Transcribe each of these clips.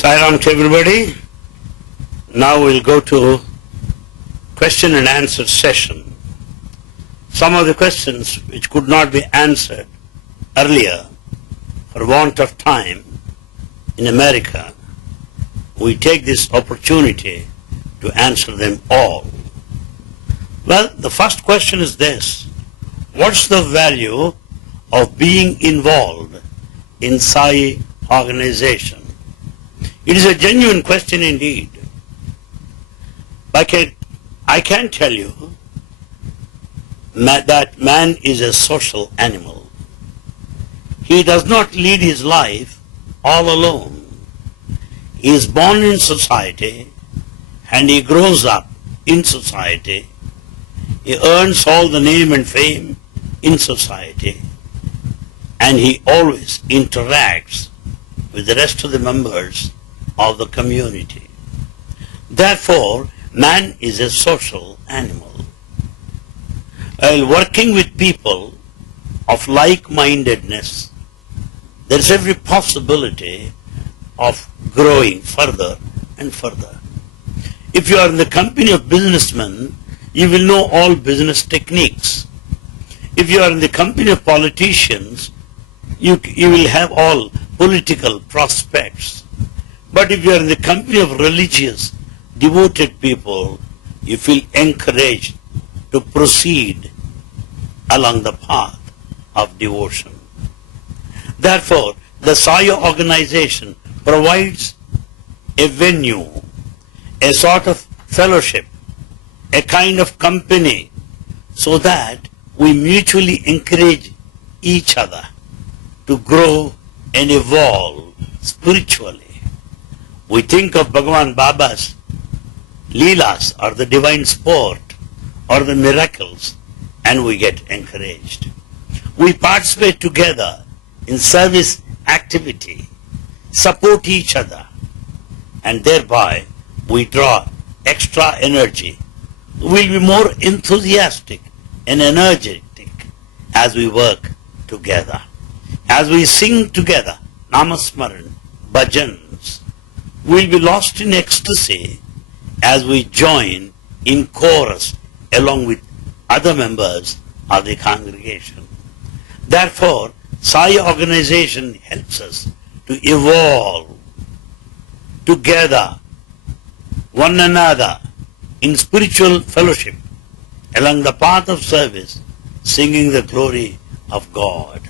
Sai-Ram to everybody. Now we'll go to question and answer session. Some of the questions which could not be answered earlier for want of time in America, we take this opportunity to answer them all. Well, the first question is this: what's the value of being involved in Sai organization? It is a genuine question indeed. I can tell you that man is a social animal. He does not lead his life all alone. He is born in society and he grows up in society. He earns all the name and fame in society, and he always interacts with the rest of the members of the community. Therefore, man is a social animal. While working with people of like-mindedness, there is every possibility of growing further and further. If you are in the company of businessmen, you will know all business techniques. If you are in the company of politicians, you will have all political prospects. But if you are in the company of religious, devoted people, you feel encouraged to proceed along the path of devotion. Therefore, the Sai organization provides a venue, a sort of fellowship, a kind of company, so that we mutually encourage each other to grow and evolve spiritually. We think of Bhagavan Baba's Leelas or the divine sport or the miracles, and we get encouraged. We participate together in service activity, support each other, and thereby we draw extra energy. We'll be more enthusiastic and energetic as we work together. As we sing together, Namasmaran, bhajans, we'll be lost in ecstasy as we join in chorus along with other members of the congregation. Therefore, Sai organization helps us to evolve together, one another, in spiritual fellowship along the path of service, singing the glory of God.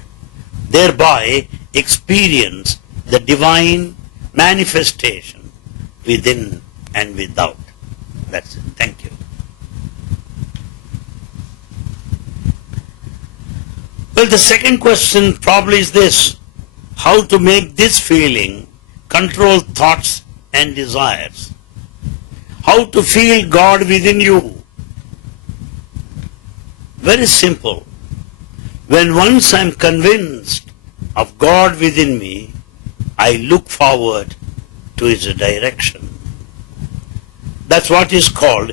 Thereby experience the divine manifestation within and without. That's it. Thank you. Well, the second question probably is this: how to make this feeling control thoughts and desires? How to feel God within you? Very simple. When once I am convinced of God within me, I look forward to His direction. That's what is called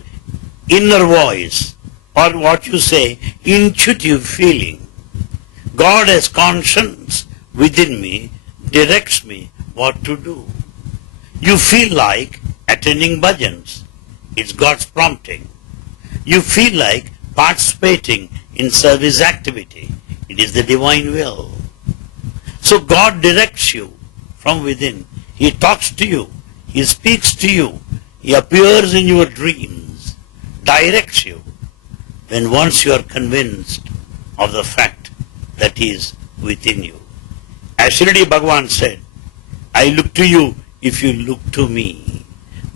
inner voice, or what you say, intuitive feeling. God as conscience within me directs me what to do. You feel like attending bhajans. It's God's prompting. You feel like participating in service activity. It is the divine will. So God directs you from within. He talks to you. He speaks to you. He appears in your dreams, directs you, when once you are convinced of the fact that He is within you. As Shirdi Bhagavan said, I look to you if you look to me.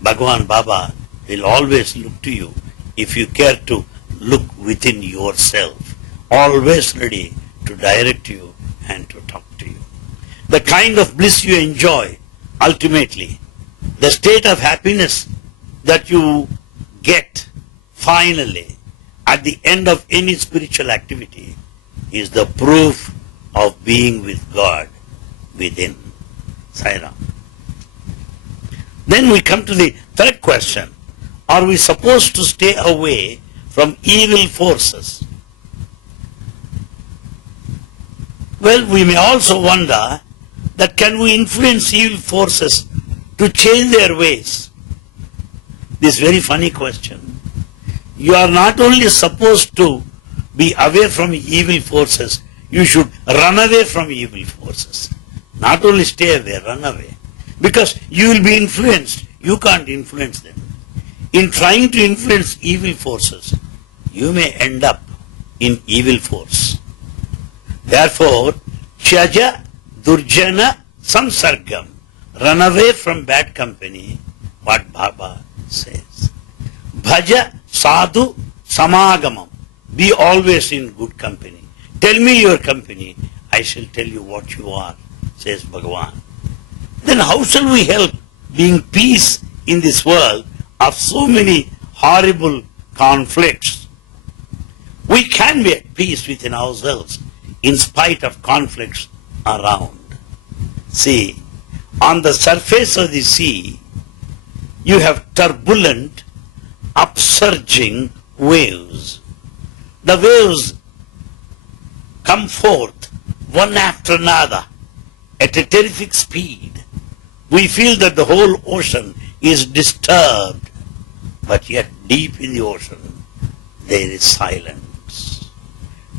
Bhagavan Baba will always look to you if you care to look within yourself, always ready to direct you and to talk to you. The kind of bliss you enjoy, ultimately, the state of happiness that you get finally at the end of any spiritual activity, is the proof of being with God within. Sai-Ram. Then we come to the third question: are we supposed to stay away from evil forces? Well, we may also wonder that can we influence evil forces to change their ways? This very funny question. You are not only supposed to be away from evil forces, you should run away from evil forces. Not only stay away, run away. Because you will be influenced. You can't influence them. In trying to influence evil forces, you may end up in evil force. Therefore, Tyaja Durjana Samsargam, run away from bad company, what Baba says. Bhaja Sadhu Samagamam, be always in good company. Tell me your company, I shall tell you what you are, says Bhagavan. Then how shall we help being peace in this world of so many horrible conflicts? We can be at peace within ourselves in spite of conflicts around. See, on the surface of the sea, you have turbulent, upsurging waves. The waves come forth one after another at a terrific speed. We feel that the whole ocean is disturbed, but yet deep in the ocean there is silence.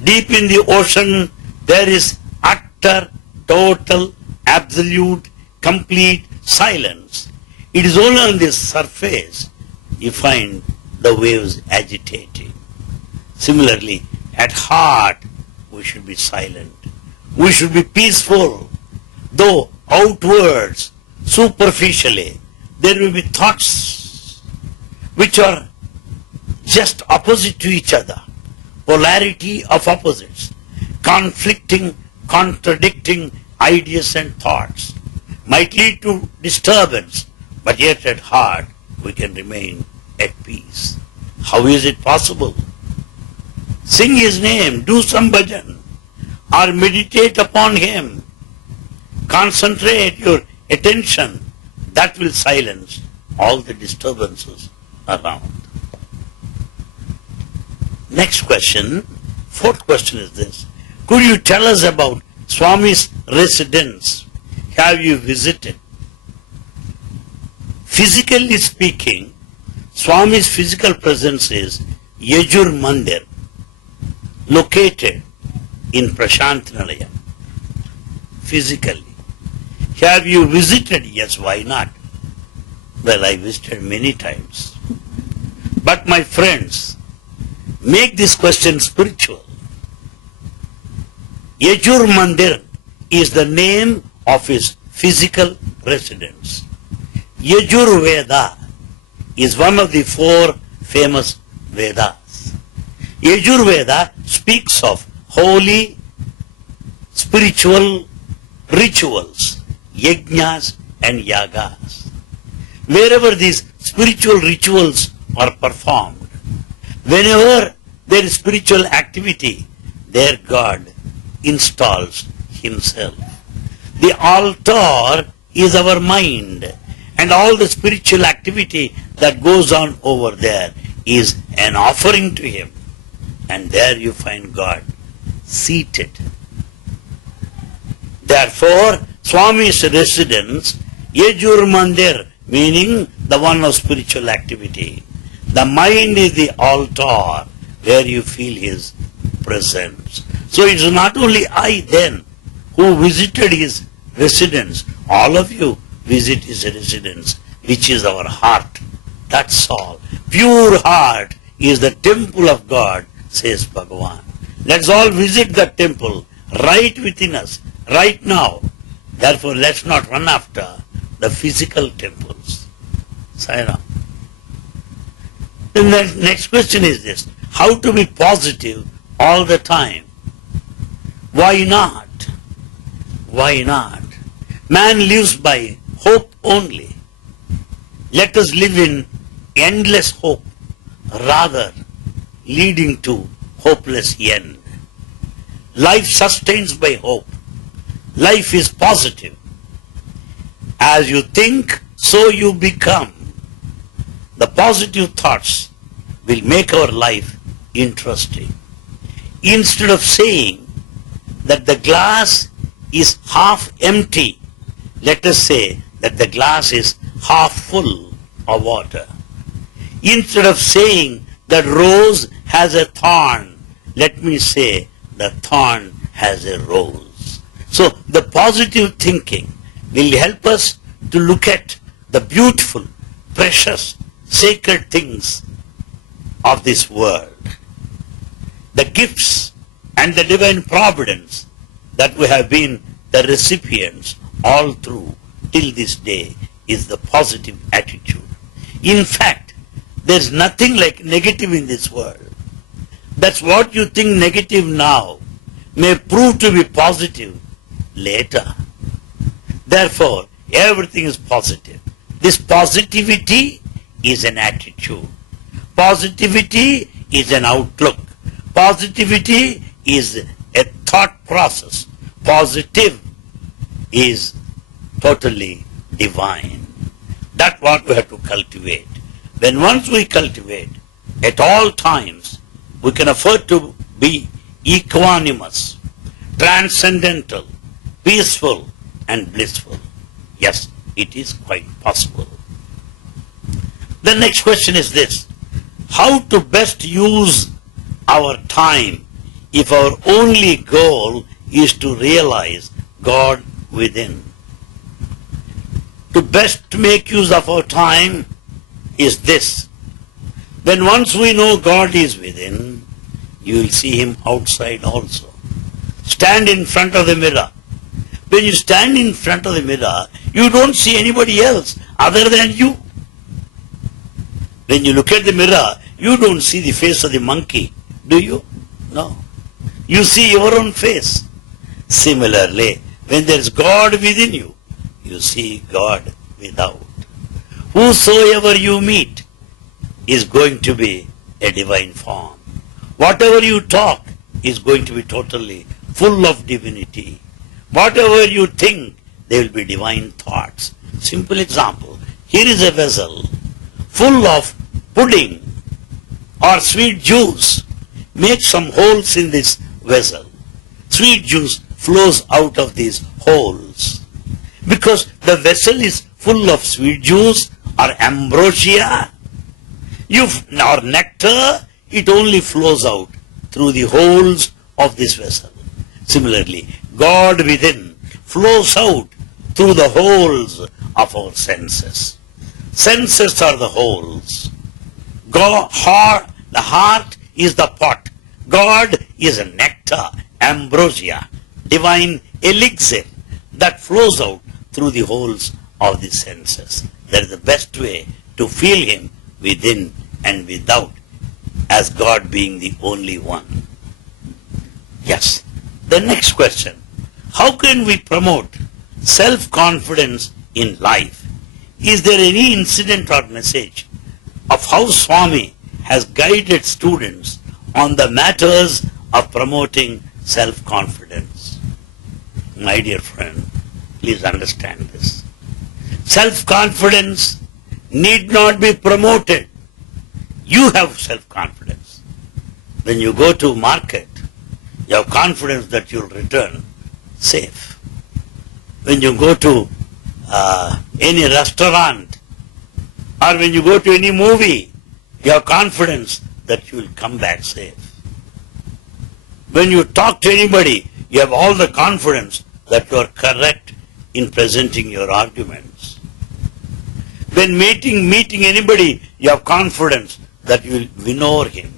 Deep in the ocean there is utter, total, absolute, complete silence. It is only on this surface you find the waves agitating. Similarly, at heart we should be silent. We should be peaceful, though outwards, superficially, there will be thoughts which are just opposite to each other, polarity of opposites, conflicting, contradicting ideas and thoughts, might lead to disturbance, but yet at heart we can remain at peace. How is it possible? Sing His name, do some bhajan, or meditate upon Him. Concentrate your attention. That will silence all the disturbances around. Next question, fourth question is this. Could you tell us about Swami's residence? Have you visited? Physically speaking, Swami's physical presence is Yajur Mandir, located in Prashanti Nilayam. Physically. Have you visited? Yes, why not? Well, I visited many times. But my friends, make this question spiritual. Yajur Mandir is the name of his physical residence. Yajur Veda is one of the four famous Vedas. Yajur Veda speaks of holy spiritual rituals, yajnas and yagas. Wherever these spiritual rituals are performed, whenever there is spiritual activity, there God installs Himself. The altar is our mind, and all the spiritual activity that goes on over there is an offering to Him. And there you find God seated. Therefore, Swami's residence, Yajur Mandir, meaning the one of spiritual activity. The mind is the altar where you feel His presence. So it is not only I then who visited His residence. All of you visit His residence, which is our heart. That's all. Pure heart is the temple of God, says Bhagavan. Let's all visit that temple right within us, right now. Therefore, let's not run after the physical temples. Sayonara. The next question is this. How to be positive all the time? Why not? Why not? Man lives by hope only. Let us live in endless hope, rather leading to hopeless end. Life sustains by hope. Life is positive. As you think, so you become. The positive thoughts will make our life interesting. Instead of saying that the glass is half empty, let us say that the glass is half full of water. Instead of saying that rose has a thorn, let me say the thorn has a rose. So the positive thinking will help us to look at the beautiful, precious, sacred things of this world. The gifts and the divine providence that we have been the recipients all through till this day is the positive attitude. In fact, there's nothing like negative in this world. That's what you think negative now may prove to be positive later. Therefore, everything is positive. This positivity is an attitude. Positivity is an outlook. Positivity is a thought process. Positive is totally divine. That's what we have to cultivate. When once we cultivate, at all times, we can afford to be equanimous, transcendental, peaceful, and blissful. Yes, it is quite possible. The next question is this: how to best use our time if our only goal is to realize God within? To best make use of our time is this: when once we know God is within, you will see Him outside also. Stand in front of the mirror. When you stand in front of the mirror, you don't see anybody else other than you. When you look at the mirror, you don't see the face of the monkey, do you? No. You see your own face. Similarly, when there is God within you, you see God without. Whosoever you meet is going to be a divine form. Whatever you talk is going to be totally full of divinity. Whatever you think, there will be divine thoughts. Simple example. Here is a vessel full of pudding or sweet juice. Make some holes in this vessel. Sweet juice flows out of these holes. Because the vessel is full of sweet juice or ambrosia, or nectar, it only flows out through the holes of this vessel. Similarly, God within flows out through the holes of our senses. Senses are the holes. The heart is the pot. God is a nectar, ambrosia, divine elixir that flows out through the holes of the senses. That is the best way to feel Him within and without, as God being the only one. Yes. The next question: how can we promote self-confidence in life? Is there any incident or message of how Swami has guided students on the matters of promoting self-confidence? My dear friend, please understand this. Self-confidence need not be promoted. You have self-confidence. When you go to market, you have confidence that you'll return safe. When you go to any restaurant or when you go to any movie, you have confidence that you will come back safe. When you talk to anybody, you have all the confidence that you are correct in presenting your arguments. When meeting anybody, you have confidence that you will win over him.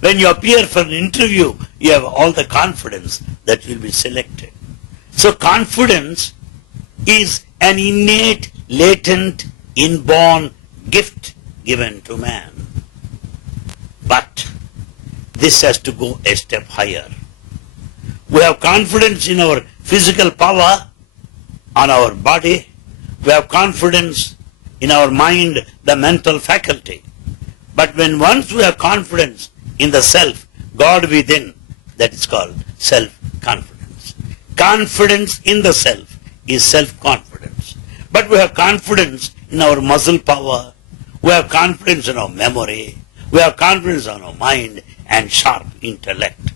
When you appear for an interview, you have all the confidence that you will be selected. So confidence is an innate, latent, inborn gift given to man. But this has to go a step higher. We have confidence in our physical power, on our body. We have confidence in our mind, the mental faculty. But when once we have confidence in the self, God within, that is called self-confidence. Confidence in the self is self-confidence. But we have confidence in our muscle power, we have confidence in our memory, we have confidence in our mind and sharp intellect.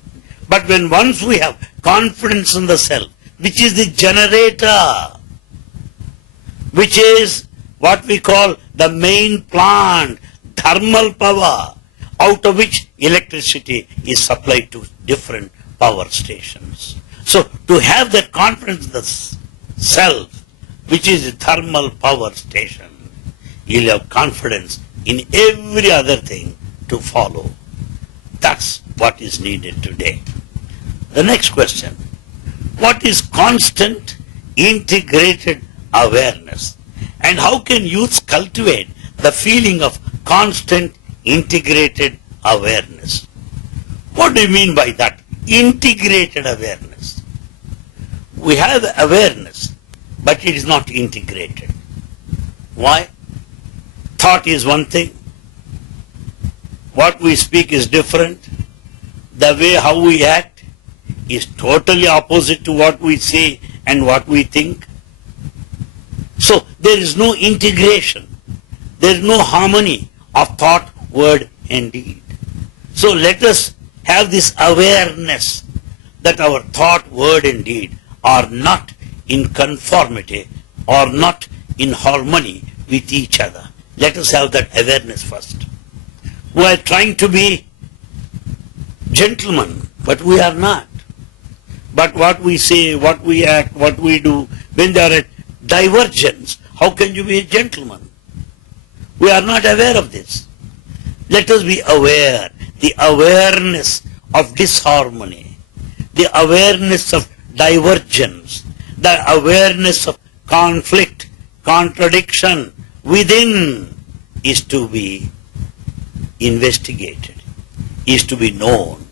But when once we have confidence in the self, which is the generator, which is what we call the main plant, thermal power, out of which electricity is supplied to different power stations. So to have that confidence in the self, which is the thermal power station, you'll have confidence in every other thing to follow. That's what is needed today. The next question, what is constant integrated awareness? And how can youths cultivate the feeling of constant integrated awareness? What do you mean by that? Integrated awareness. We have awareness, but it is not integrated. Why? Thought is one thing. What we speak is different. The way how we act is totally opposite to what we say and what we think. So there is no integration. There is no harmony of thought, word and deed. So let us have this awareness that our thought, word and deed are not in conformity or not in harmony with each other. Let us have that awareness first. We are trying to be gentlemen, but we are not. But what we say, what we act, what we do, when there are divergence, how can you be a gentleman? We are not aware of this. Let us be aware, the awareness of disharmony, the awareness of divergence, the awareness of conflict, contradiction within is to be investigated, is to be known,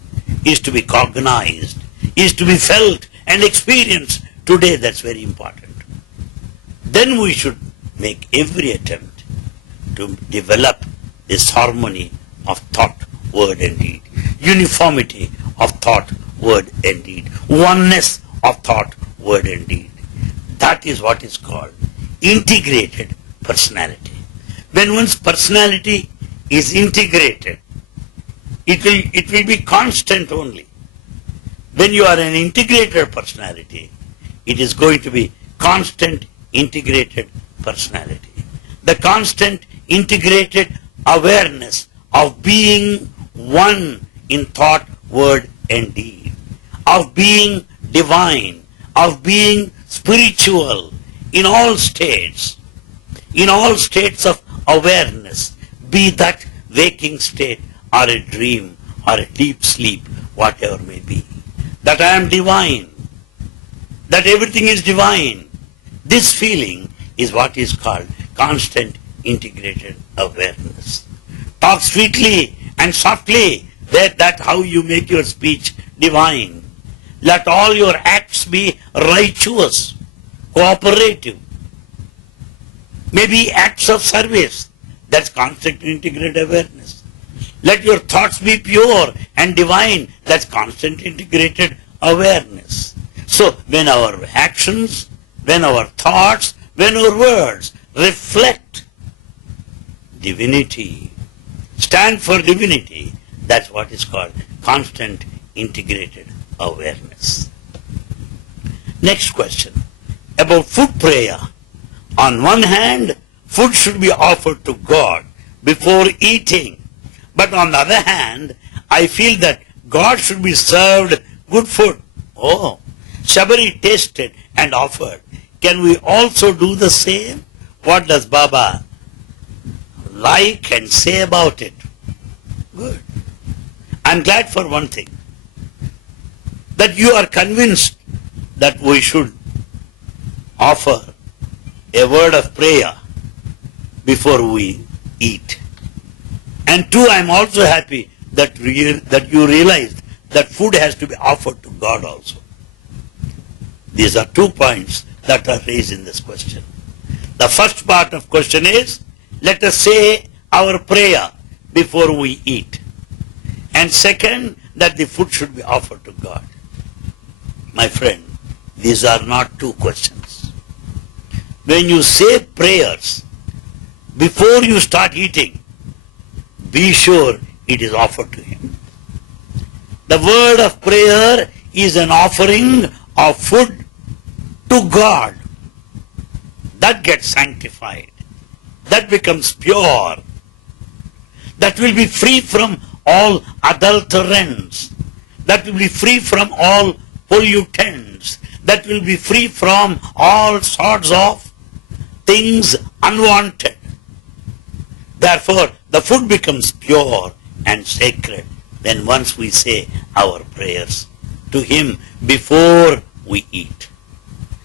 is to be cognized, is to be felt and experienced. Today that's very important. Then we should make every attempt to develop this harmony of thought, word and deed, uniformity of thought, word and deed, oneness of thought, word and deed. That is what is called integrated personality. When one's personality is integrated, it will be constant only. When you are an integrated personality, it is going to be constant integrated personality. The constant integrated awareness of being one in thought, word and deed, of being divine, of being spiritual in all states of awareness, be that waking state or a dream or a deep sleep, whatever may be. That I am divine, that everything is divine. This feeling is what is called constant integrated awareness. Talk sweetly and softly, that's how you make your speech divine. Let all your acts be righteous, cooperative. Maybe acts of service, that's constant integrated awareness. Let your thoughts be pure and divine, that's constant integrated awareness. So when our actions, when our thoughts, when our words reflect divinity, stand for divinity, that's what is called constant integrated awareness. Next question about food prayer. On one hand, food should be offered to God before eating. But on the other hand, I feel that God should be served good food. Oh, Shabari tasted and offered. Can we also do the same? What does Baba like and say about it? Good. I'm glad for one thing, that you are convinced that we should offer a word of prayer before we eat. And two, I'm also happy that you realized that food has to be offered to God also. These are 2 points that are raised in this question. The first part of question is, let us say our prayer before we eat. And second, that the food should be offered to God. My friend, these are not 2 questions. When you say prayers before you start eating, be sure it is offered to Him. The word of prayer is an offering of food to God. That gets sanctified. that becomes pure, that will be free from all adulterants, that will be free from all pollutants, that will be free from all sorts of things unwanted. Therefore, the food becomes pure and sacred when once we say our prayers to Him before we eat.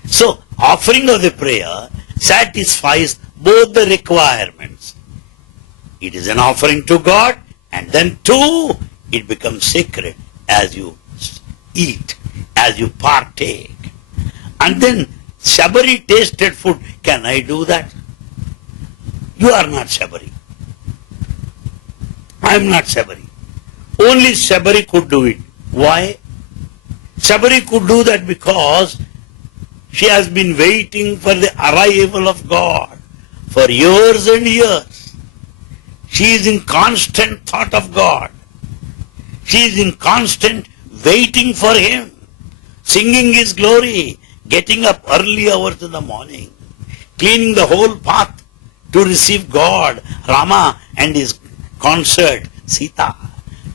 So, offering of the prayer satisfies both the requirements. It is an offering to God, and then too, it becomes sacred as you eat, as you partake. And then, Shabari tasted food, can I do that? You are not Shabari. I am not Shabari. Only Shabari could do it. Why? Shabari could do that because she has been waiting for the arrival of God for years and years. She is in constant thought of God. She is in constant waiting for Him, singing His glory, getting up early hours in the morning, cleaning the whole path to receive God, Rama and his consort, Sita.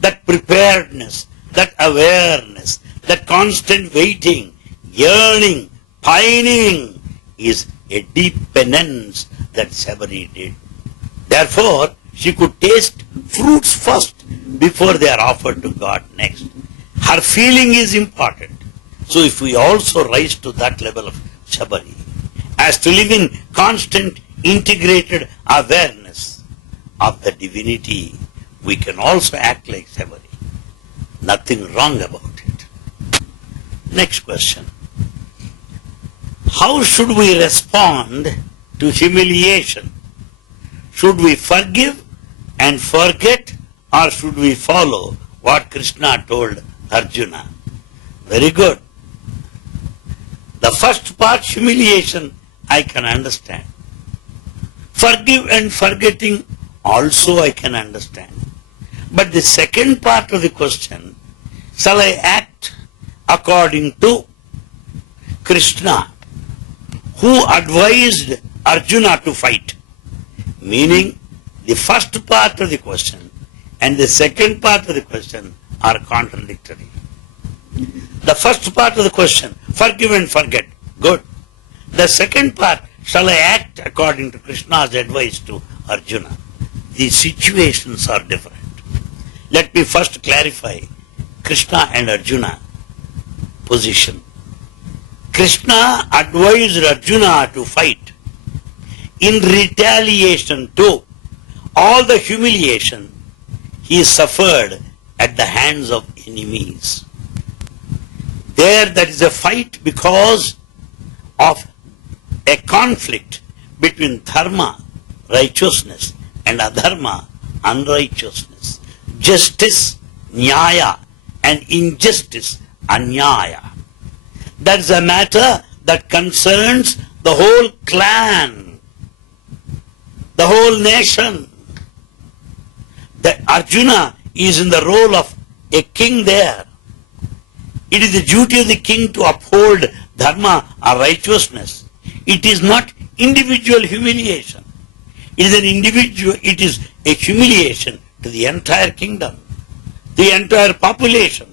That preparedness, that awareness, that constant waiting, yearning, pining is a deep penance that Shabari did. Therefore, she could taste fruits first before they are offered to God next. Her feeling is important. So if we also rise to that level of Shabari, as to live in constant integrated awareness of the divinity, we can also act like Shabari. Nothing wrong about it. Next question. How should we respond to humiliation? Should we forgive and forget, or should we follow what Krishna told Arjuna? Very good. The first part, humiliation, I can understand. Forgive and forgetting also I can understand. But the second part of the question, shall I act according to Krishna, who advised Arjuna to fight? Meaning, the first part of the question and the second part of the question are contradictory. The first part of the question, forgive and forget, good. The second part, shall I act according to Krishna's advice to Arjuna? The situations are different. Let me first clarify Krishna and Arjuna position. Krishna advised Arjuna to fight in retaliation to all the humiliation he suffered at the hands of enemies. There is a fight because of a conflict between dharma, righteousness, and adharma, unrighteousness. Justice, nyaya, and injustice, anyaya. That's a matter that concerns the whole clan, the whole nation. That Arjuna is in the role of a king there. It is the duty of the king to uphold dharma or righteousness. It is not individual humiliation. It is a humiliation to the entire kingdom, the entire population.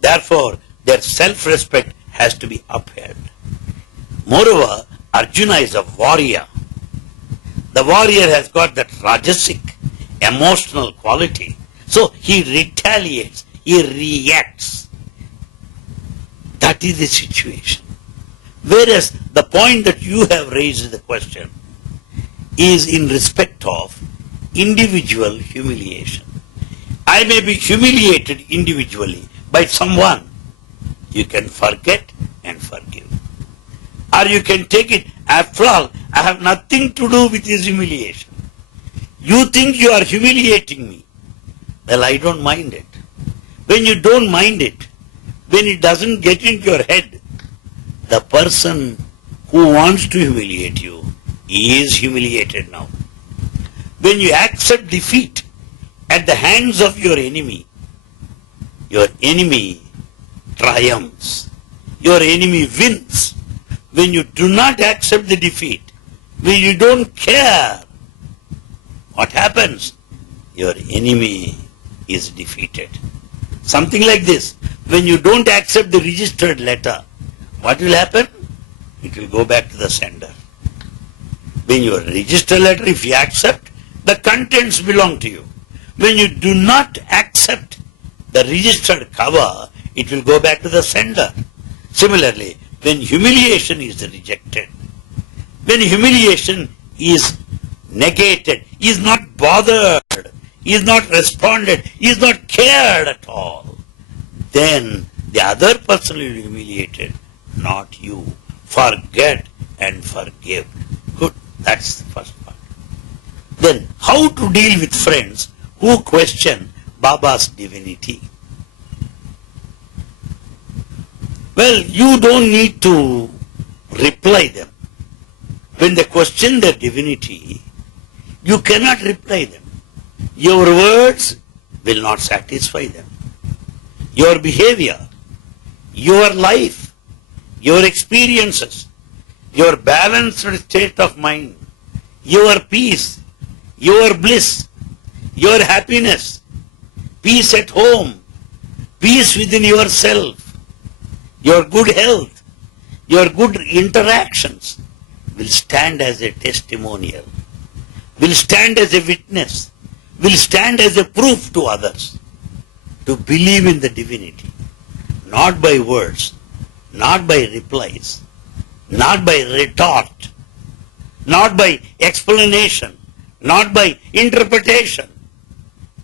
Therefore, their self-respect has to be upheld. Moreover, Arjuna is a warrior. The warrior has got that rajasic, emotional quality. So he retaliates, he reacts. That is the situation. Whereas the point that you have raised the question is in respect of individual humiliation. I may be humiliated individually by someone. You can forget and forgive. Or you can take it, after all, I have nothing to do with his humiliation. You think you are humiliating me. Well, I don't mind it. When you don't mind it, when it doesn't get into your head, the person who wants to humiliate you is humiliated now. When you accept defeat at the hands of your enemy triumphs. Your enemy wins. When you do not accept the defeat, when you don't care what happens? Your enemy is defeated. Something like this. When you don't accept the registered letter, what will happen? It will go back to the sender. When your registered letter, if you accept, the contents belong to you. When you do not accept the registered cover, it will go back to the sender. Similarly, when humiliation is rejected, when humiliation is negated, is not bothered, is not responded, is not cared at all, then the other person will be humiliated, not you. Forget and forgive. Good, that's the first part. Then, how to deal with friends who question Baba's divinity? Well, you don't need to reply them. When they question their divinity, you cannot reply them. Your words will not satisfy them. Your behavior, your life, your experiences, your balanced state of mind, your peace, your bliss, your happiness, peace at home, peace within yourself, your good health, your good interactions will stand as a testimonial, will stand as a witness, will stand as a proof to others to believe in the divinity, not by words, not by replies, not by retort, not by explanation, not by interpretation.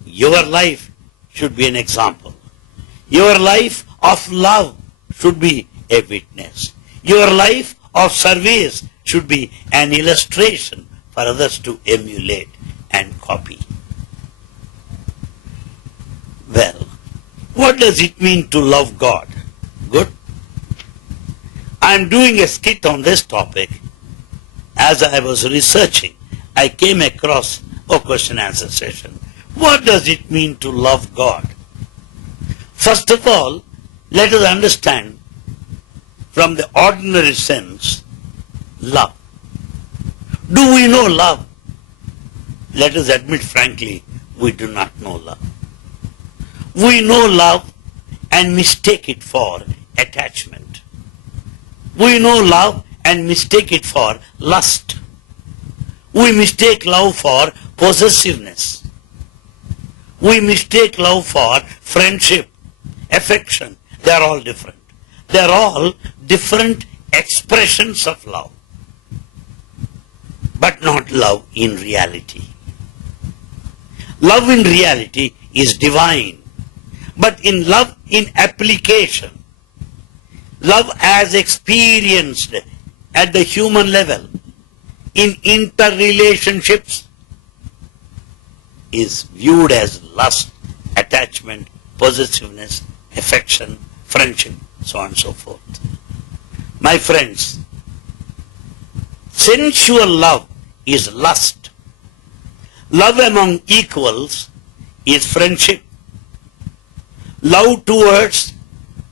Your life should be an example. Your life of love should be a witness. Your life of service should be an illustration for others to emulate and copy. Well, what does it mean to love God? Good. I am doing a skit on this topic. As I was researching, I came across a question answer session. What does it mean to love God? First of all, let us understand from the ordinary sense, love. Do we know love? Let us admit frankly, we do not know love. We know love and mistake it for attachment. We know love and mistake it for lust. We mistake love for possessiveness. We mistake love for friendship, affection. They are all different. They are all different expressions of love, but not love in reality. Love in reality is divine, but in love in application, love as experienced at the human level, in interrelationships, is viewed as lust, attachment, possessiveness, affection, friendship, so on and so forth. My friends, sensual love is lust. Love among equals is friendship. Love towards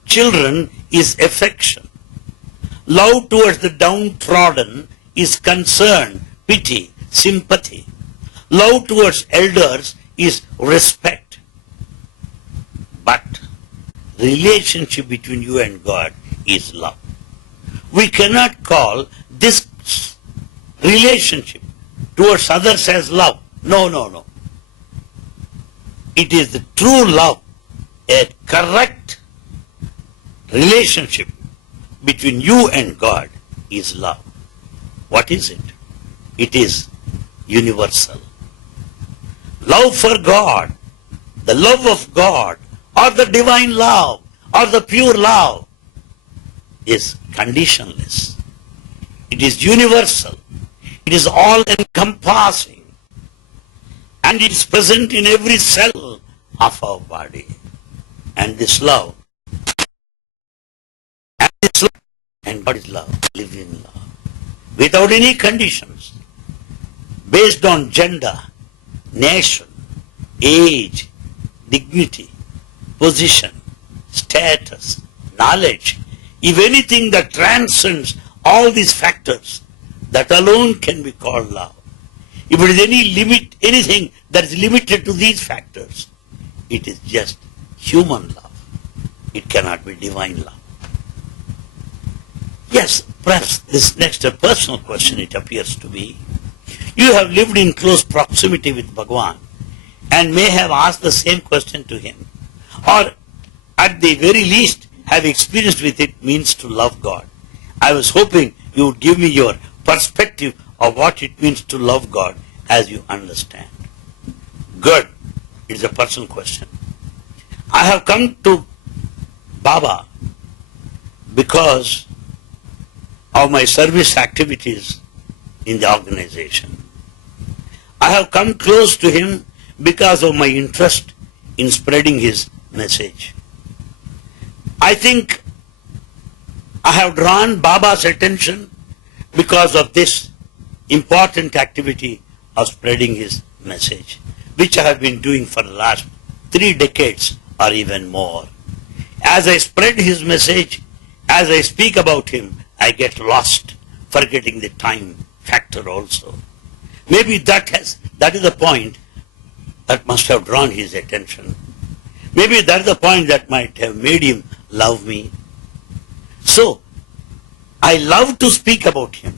children is affection. Love towards the downtrodden is concern, pity, sympathy. Love towards elders is respect. But relationship between you and God is love. We cannot call this relationship towards others as love. No, no, no. It is the true love, a correct relationship between you and God is love. What is it? It is universal. Love for God, the love of God, or the divine love, or the pure love is conditionless. It is universal. It is all-encompassing. And it is present in every cell of our body. And this love, and God is love, live in love, without any conditions, based on gender, nation, age, dignity, position, status, knowledge. If anything that transcends all these factors, that alone can be called love. if it is any limit, anything that is limited to these factors, it is just human love. It cannot be divine love. Yes, perhaps this next a personal question, it appears to be. You have lived in close proximity with Bhagavan and may have asked the same question to him, or at the very least have experienced with it means to love God. I was hoping you would give me your perspective of what it means to love God as you understand. Good. It's a personal question. I have come to Baba because of my service activities in the organization. I have come close to him because of my interest in spreading his message. I think I have drawn Baba's attention because of this important activity of spreading his message, which I have been doing for the last 3 decades or even more. As I spread his message, as I speak about him, I get lost, forgetting the time factor also. Maybe that is the point that must have drawn his attention. Maybe that is the point that might have made him love me. So, I love to speak about him.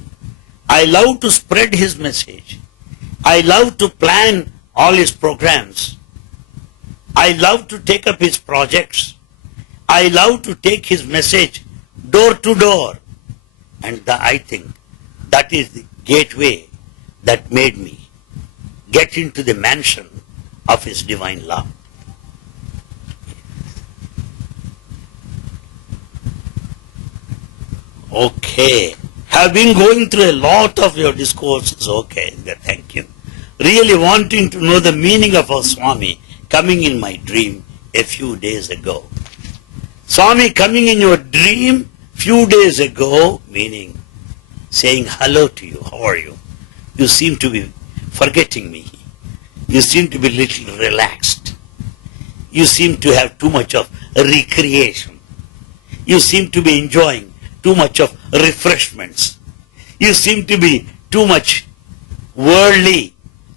I love to spread his message. I love to plan all his programs. I love to take up his projects. I love to take his message door to door. And I think that is the gateway that made me get into the mansion of his divine love. Okay. Have been going through a lot of your discourses. Okay, thank you. Really wanting to know the meaning of our Swami coming in my dream a few days ago. Swami coming in your dream few days ago, meaning saying hello to you. How are you? You seem to be forgetting me. You seem to be a little relaxed. You seem to have too much of recreation. You seem to be enjoying too much of refreshments. You seem to be too much worldly.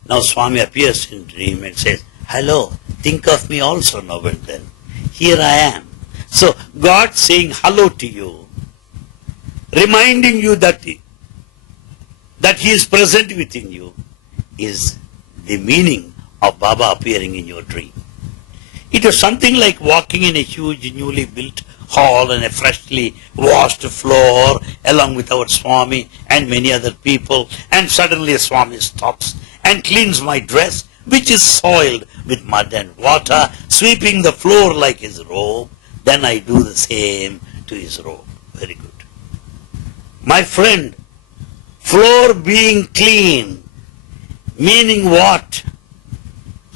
Now Swami appears in dream and says, hello, think of me also now and then. Here I am. So God saying hello to you, reminding you that He is present within you, is the meaning of Baba appearing in your dream. It was something like walking in a huge newly built hall and a freshly washed floor along with our Swami and many other people, and suddenly a Swami stops and cleans my dress, which is soiled with mud and water, sweeping the floor like his robe. Then I do the same to his robe. Very good. My friend, floor being clean, meaning what?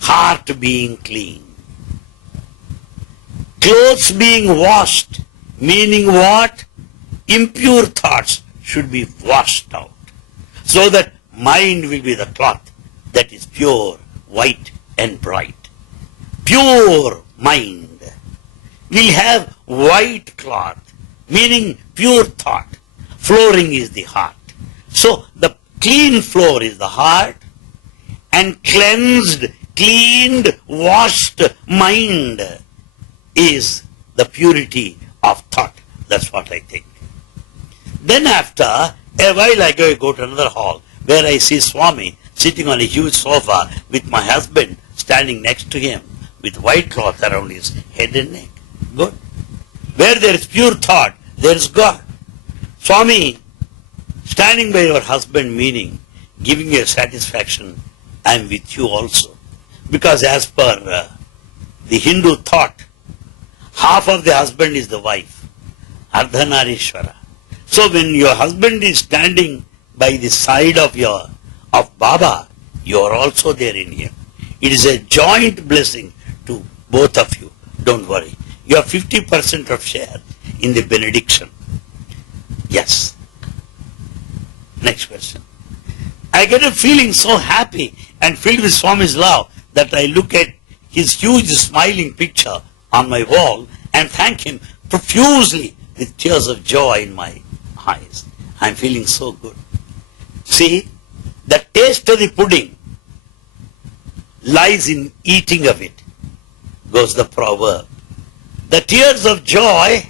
Heart being clean. Clothes being washed, meaning what? Impure thoughts should be washed out, so that mind will be the cloth that is pure, white and bright. Pure mind will have white cloth, meaning pure thought. Flooring is the heart. So the clean floor is the heart, and cleansed, cleaned, washed mind is the purity of thought. That's what I think. Then after a while I go to another hall where I see Swami sitting on a huge sofa with my husband standing next to him with white cloth around his head and neck. Good. Where there is pure thought, there is God. Swami, standing by your husband, meaning giving you satisfaction, I am with you also. Because as per the Hindu thought, half of the husband is the wife, Ardhanarishwara. So when your husband is standing by the side of Baba, you are also there in him. It is a joint blessing to both of you. Don't worry. You have 50% of share in the benediction. Yes. Next question. I get a feeling so happy and filled with Swami's love that I look at his huge smiling picture on my wall and thank him profusely with tears of joy in my eyes. I'm feeling so good. See, the taste of the pudding lies in eating of it, goes the proverb. The tears of joy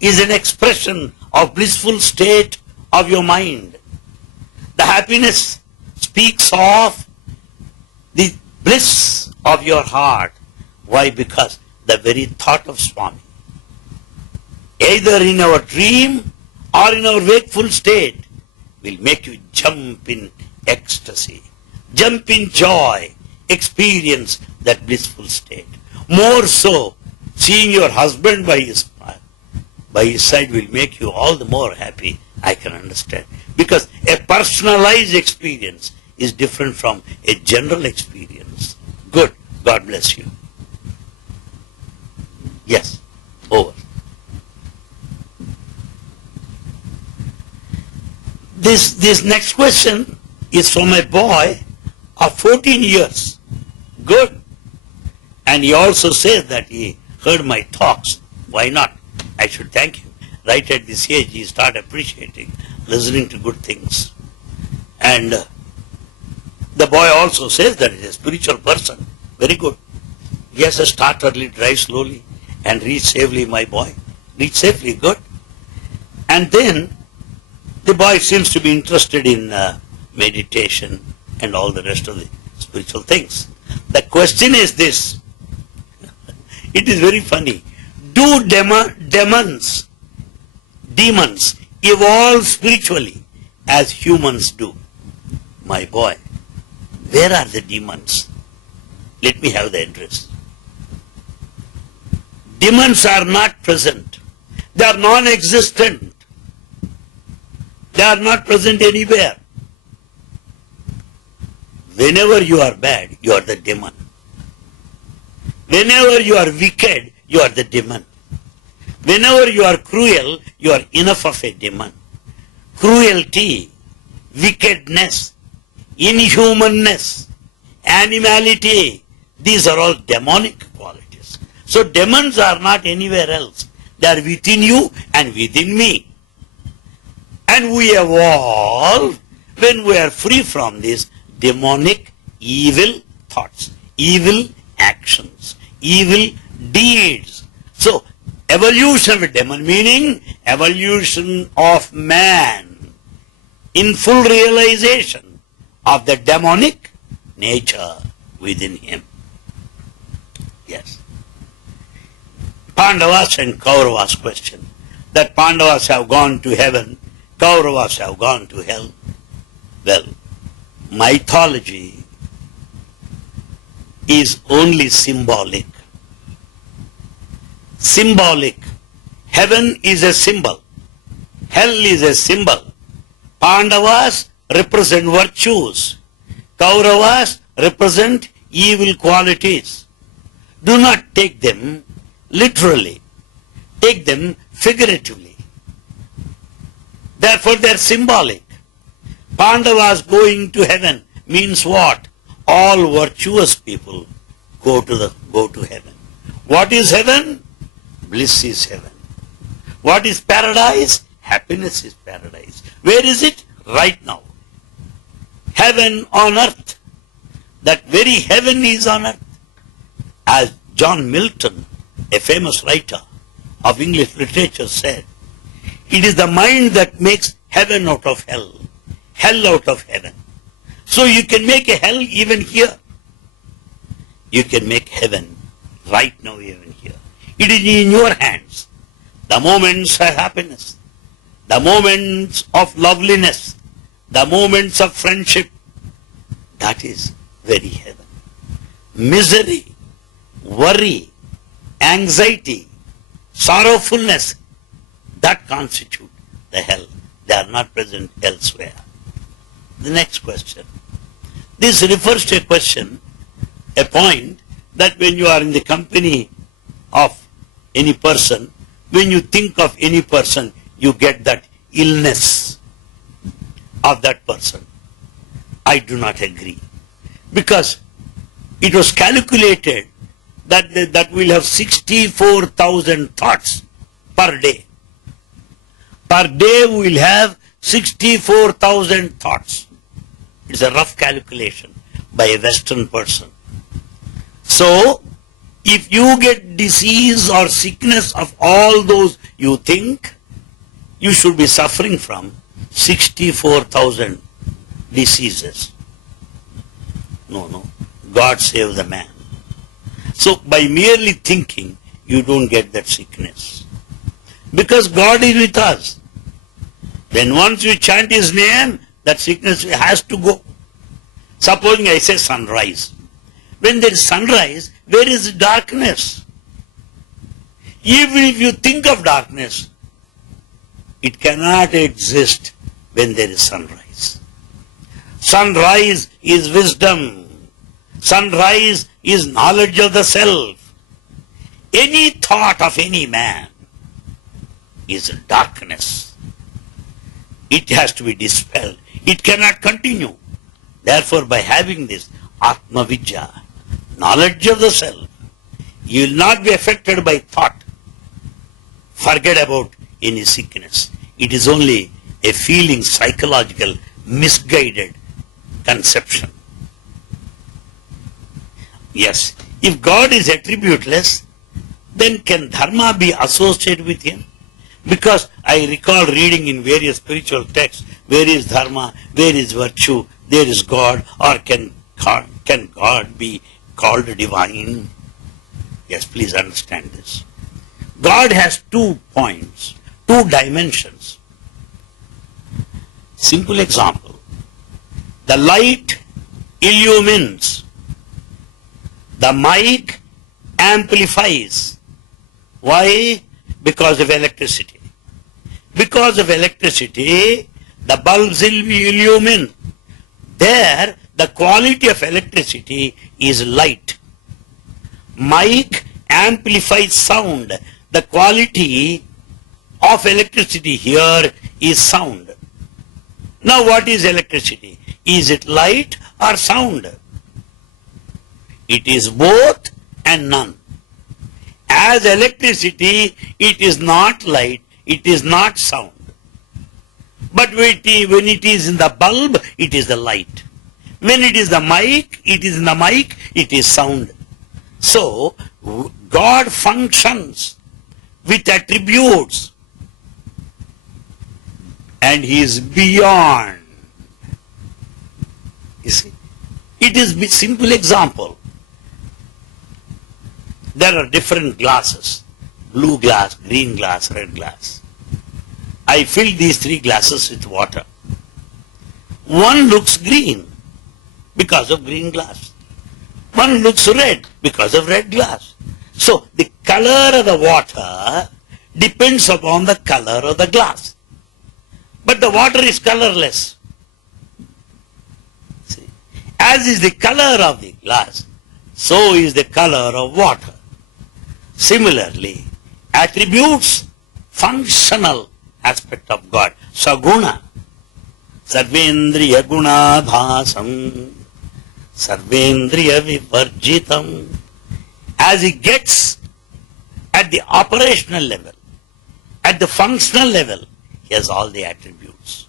is an expression of blissful state of your mind. The happiness speaks of the bliss of your heart. Why? Because the very thought of Swami, either in our dream or in our wakeful state, will make you jump in ecstasy, jump in joy, experience that blissful state. More so, seeing your husband by his side will make you all the more happy. I can understand. Because a personalized experience is different from a general experience. Good. God bless you. Yes. Over. This next question is from a boy of 14 years. Good. And he also says that he heard my talks. Why not? I should thank him. Right at this age, he started appreciating, listening to good things. And the boy also says that he is a spiritual person. Very good. Yes, start early, drive slowly, and reach safely, my boy. Reach safely, good. And then the boy seems to be interested in meditation and all the rest of the spiritual things. The question is this. It is very funny. Do demons evolve spiritually as humans do? My boy, where are the demons? Let me have the address. Demons are not present. They are non-existent. They are not present anywhere. Whenever you are bad, you are the demon. Whenever you are wicked, you are the demon. Whenever you are cruel, you are enough of a demon. Cruelty, wickedness, inhumanness, animality, these are all demonic qualities. So demons are not anywhere else. They are within you and within me. And we evolve when we are free from these demonic evil thoughts, evil actions, evil deeds. So evolution of a demon meaning evolution of man in full realization of the demonic nature within him. Yes. Pandavas and Kauravas question. That Pandavas have gone to heaven, Kauravas have gone to hell. Well, mythology is only symbolic. Symbolic. Heaven is a symbol. Hell is a symbol. Pandavas represent virtues. Kauravas represent evil qualities. Do not take them literally. Take them figuratively. Therefore they are symbolic. Pandavas going to heaven means what? All virtuous people go to heaven. What is heaven? Bliss is heaven. What is paradise? Happiness is paradise. Where is it? Right now. Heaven on earth. That very heaven is on earth. As John Milton, a famous writer of English literature, said, it is the mind that makes heaven out of hell, hell out of heaven. So you can make a hell even here. You can make heaven right now even here. It is in your hands. The moments of happiness, the moments of loveliness, the moments of friendship, that is very heaven. Misery, worry, anxiety, sorrowfulness, that constitute the hell. They are not present elsewhere. The next question. This refers to a question, a point, that when you are in the company of any person, when you think of any person, you get that illness of that person. I do not agree. Because it was calculated that we'll have 64,000 thoughts per day. Per day we will have 64,000 thoughts. It's a rough calculation by a Western person. So, if you get disease or sickness of all those you think, you should be suffering from 64,000 diseases. No. God save the man. So, by merely thinking, you don't get that sickness. Because God is with us. Then once you chant His name, that sickness has to go. Supposing I say sunrise. When there is sunrise, where is darkness? Even if you think of darkness, it cannot exist when there is sunrise. Sunrise is wisdom. Sunrise is knowledge of the self. Any thought of any man is darkness. It has to be dispelled. It cannot continue. Therefore, by having this Atma Vidya, knowledge of the self, you will not be affected by thought. Forget about any sickness. It is only a feeling, psychological, misguided conception. Yes, if God is attributeless, then can dharma be associated with Him? Because I recall reading in various spiritual texts, where is dharma, where is virtue, there is God, or can God be called divine? Yes, please understand this. God has 2 points, 2 dimensions. Simple example. The light illumines. The mic amplifies. Why? Because of electricity. Because of electricity, the bulbs illumine. There, the quality of electricity is light. Mic amplifies sound. The quality of electricity here is sound. Now what is electricity? Is it light or sound? It is both and none. As electricity, it is not light, it is not sound. But when it is in the bulb, it is the light. When it is the mic, it is in the mic, it is sound. So, God functions with attributes and He is beyond. You see, it is a simple example. There are different glasses, blue glass, green glass, red glass. I filled these 3 glasses with water. One looks green because of green glass. One looks red because of red glass. So the color of the water depends upon the color of the glass. But the water is colorless. See? As is the color of the glass, so is the color of water. Similarly, attributes, functional aspect of God, saguna, sarvendriya gunabhasam, sarvendriya vivarjitam. As he gets at the operational level, at the functional level, he has all the attributes.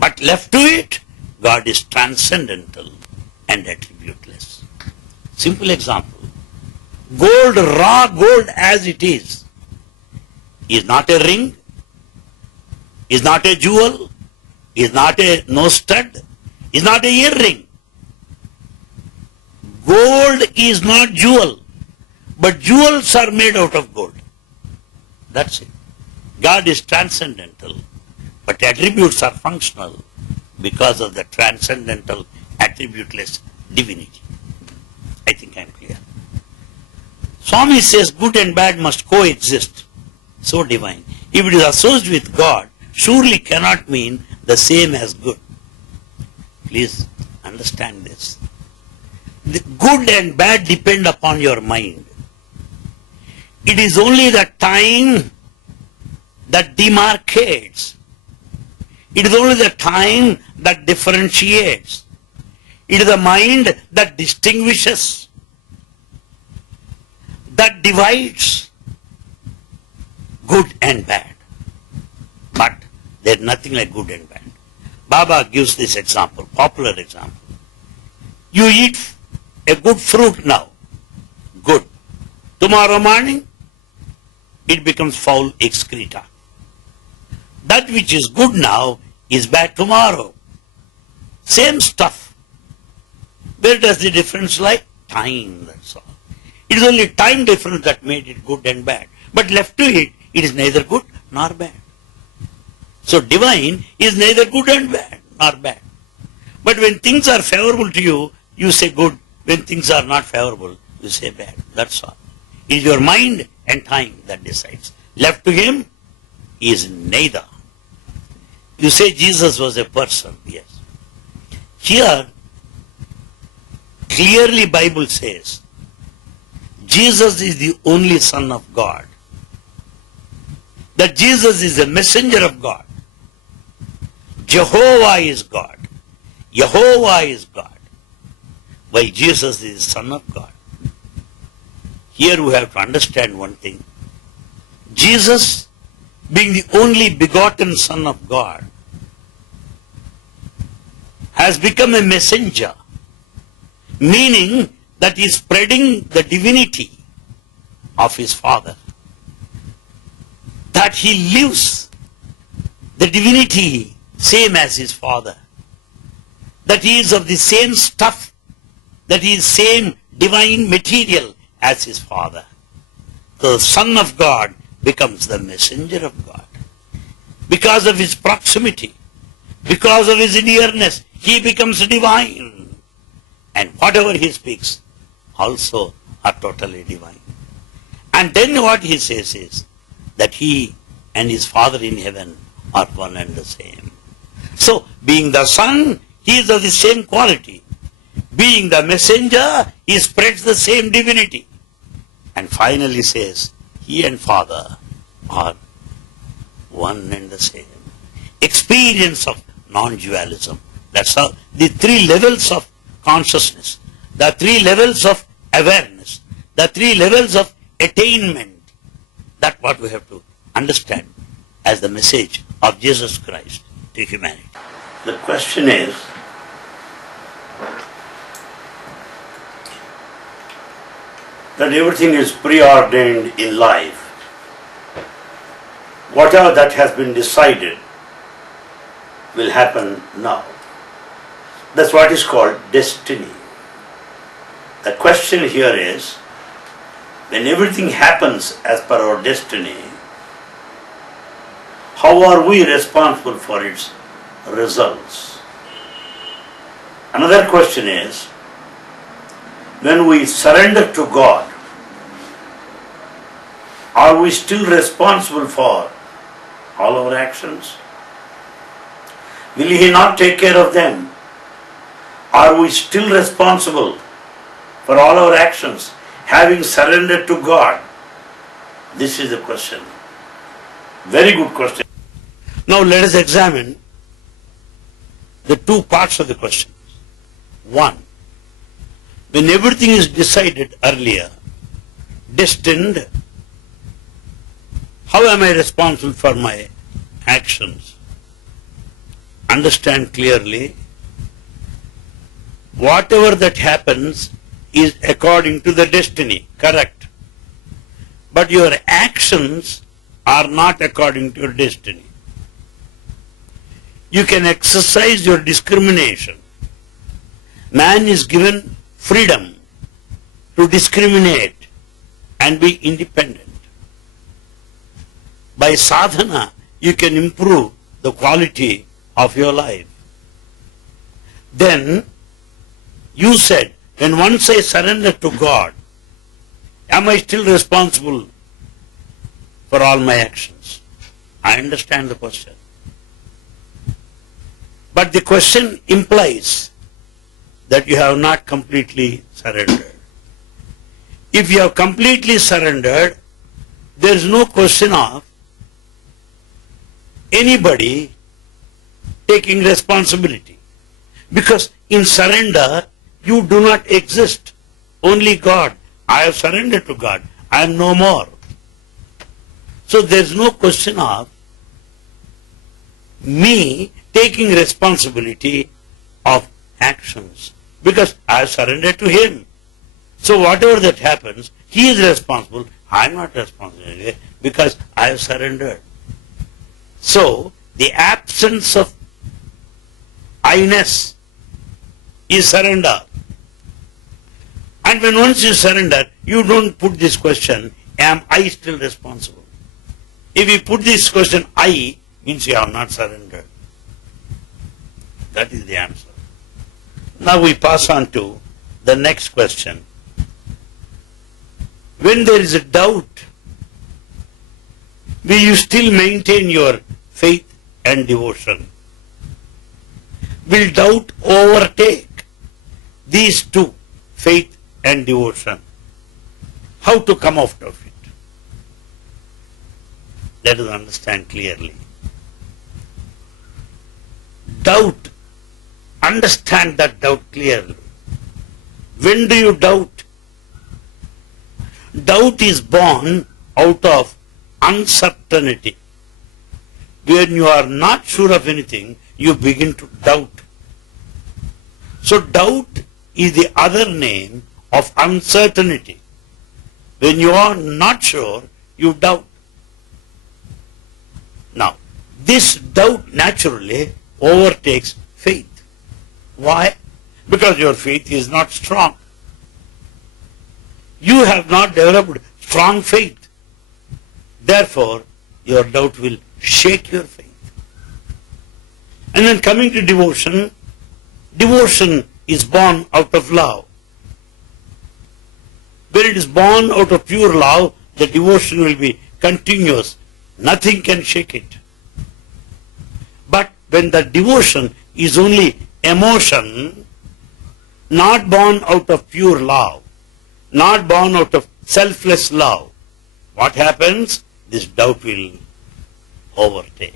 But left to it, God is transcendental and attributeless. Simple example. Gold, raw gold as it is not a ring, is not a jewel, is not a nose stud, is not a earring. Gold is not jewel, but jewels are made out of gold. That's it. God is transcendental, but attributes are functional because of the transcendental, attributeless divinity. I think I am clear. Swami says good and bad must coexist. So divine. If it is associated with God, surely cannot mean the same as good. Please understand this. The good and bad depend upon your mind. It is only the time that demarcates. It is only the time that differentiates. It is the mind that distinguishes, that divides good and bad. But there is nothing like good and bad. Baba gives this example, popular example. You eat a good fruit now, good. Tomorrow morning, it becomes foul excreta. That which is good now is bad tomorrow. Same stuff. Where does the difference lie? Time, that's all. It is only time difference that made it good and bad. But left to it, it is neither good nor bad. So divine is neither good and bad nor bad. But when things are favorable to you, you say good. When things are not favorable, you say bad. That's all. It is your mind and time that decides. Left to him, he is neither. You say Jesus was a person. Yes. Here, clearly Bible says, Jesus is the only Son of God. That Jesus is a messenger of God. Jehovah is God. Jehovah is God. While Jesus is the Son of God. Here we have to understand one thing. Jesus, being the only begotten Son of God, has become a messenger, meaning that he is spreading the divinity of his Father. That he lives the divinity same as his Father. That he is of the same stuff, that he is same divine material as his Father. The Son of God becomes the messenger of God. Because of his proximity, because of his nearness, he becomes divine. And whatever he speaks also are totally divine. And then what he says is that he and his Father in heaven are one and the same. So, being the Son, he is of the same quality. Being the messenger, he spreads the same divinity. And finally says, he and Father are one and the same. Experience of non-dualism. That's how the three levels of consciousness, the three levels of awareness, the three levels of attainment. That's what we have to understand as the message of Jesus Christ to humanity. The question is, that everything is preordained in life. Whatever that has been decided will happen now. That's what is called destiny. The question here is, when everything happens as per our destiny, how are we responsible for its results? Another question is, when we surrender to God, are we still responsible for all our actions? Will He not take care of them? Are we still responsible for all our actions, having surrendered to God? This is the question. Very good question. Now let us examine the two parts of the question. One, when everything is decided earlier, destined, how am I responsible for my actions? Understand clearly, whatever that happens is according to the destiny, correct. But your actions are not according to your destiny. You can exercise your discrimination. Man is given freedom to discriminate and be independent. By sadhana, you can improve the quality of your life. Then, you said, when once I surrender to God, am I still responsible for all my actions? I understand the question. But the question implies that you have not completely surrendered. If you have completely surrendered, there is no question of anybody taking responsibility. Because in surrender, you do not exist. Only God. I have surrendered to God. I am no more. So there is no question of me taking responsibility of actions because I have surrendered to him. So whatever that happens, he is responsible. I am not responsible anyway because I have surrendered. So the absence of I-ness is surrender. And when once you surrender, you don't put this question, am I still responsible? If you put this question, I, means you have not surrendered. That is the answer. Now we pass on to the next question. When there is a doubt, will you still maintain your faith and devotion? Will doubt overtake these two, faith and devotion? How to come out of it? Let us understand clearly. Doubt. Understand that doubt clearly. When do you doubt? Doubt is born out of uncertainty. When you are not sure of anything, you begin to doubt. So doubt is the other name of uncertainty. When you are not sure, you doubt. Now, this doubt naturally overtakes faith. Why? Because your faith is not strong. You have not developed strong faith. Therefore, your doubt will shake your faith. And then coming to devotion, devotion is born out of love. When it is born out of pure love, the devotion will be continuous. Nothing can shake it. But when the devotion is only emotion, not born out of pure love, not born out of selfless love, what happens? This doubt will overtake.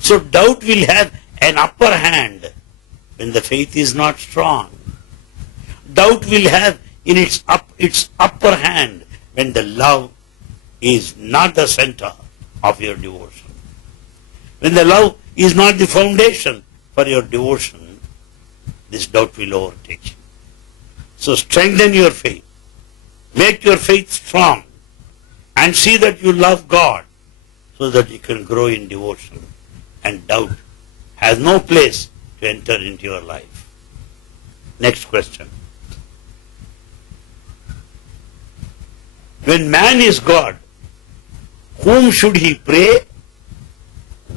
So doubt will have an upper hand when the faith is not strong. Doubt will have in its upper hand when the love is not the center of your devotion. When the love is not the foundation for your devotion, this doubt will overtake you. So strengthen your faith. Make your faith strong and see that you love God so that you can grow in devotion, and doubt has no place to enter into your life. Next question. When man is God, whom should he pray?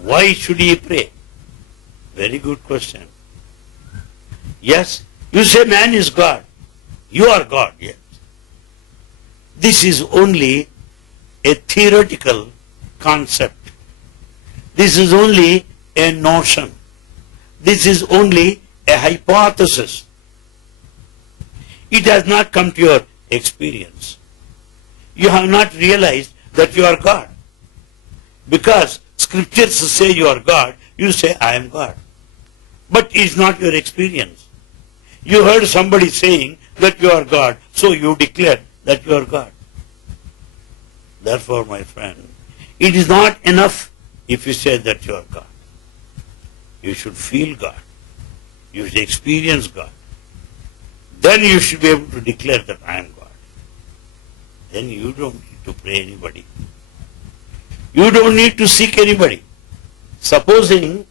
Why should he pray? Very good question. Yes, you say man is God. You are God, yes. This is only a theoretical concept. This is only a notion. This is only a hypothesis. It has not come to your experience. You have not realized that you are God. Because scriptures say you are God, you say I am God. But it is not your experience. You heard somebody saying that you are God, so you declare that you are God. Therefore, my friend, it is not enough if you say that you are God. You should feel God. You should experience God. Then you should be able to declare that I am God. Then you don't need to pray anybody. You don't need to seek anybody. Supposing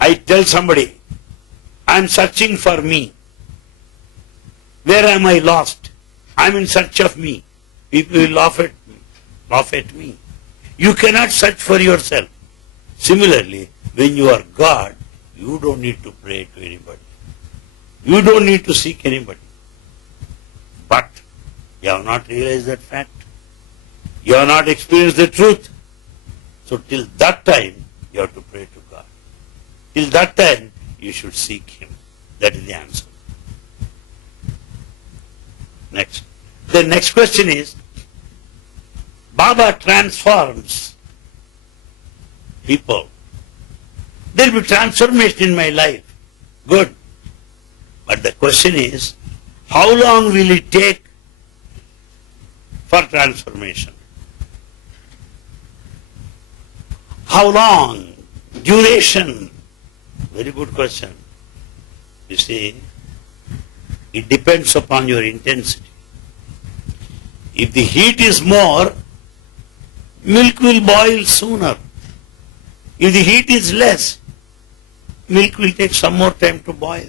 I tell somebody, I am searching for me. Where am I lost? I am in search of me. People will laugh at me. You cannot search for yourself. Similarly, when you are God, you don't need to pray to anybody. You don't need to seek anybody. But you have not realized that fact. You have not experienced the truth. So till that time, you have to pray to God. Till that time, you should seek Him. That is the answer. Next. The next question is, Baba transforms people. There will be transformation in my life. Good. But the question is, how long will it take for transformation? How long Duration. Very good question. You see, it depends upon your intensity. If the heat is more, milk will boil sooner. If the heat is less, milk will take some more time to boil.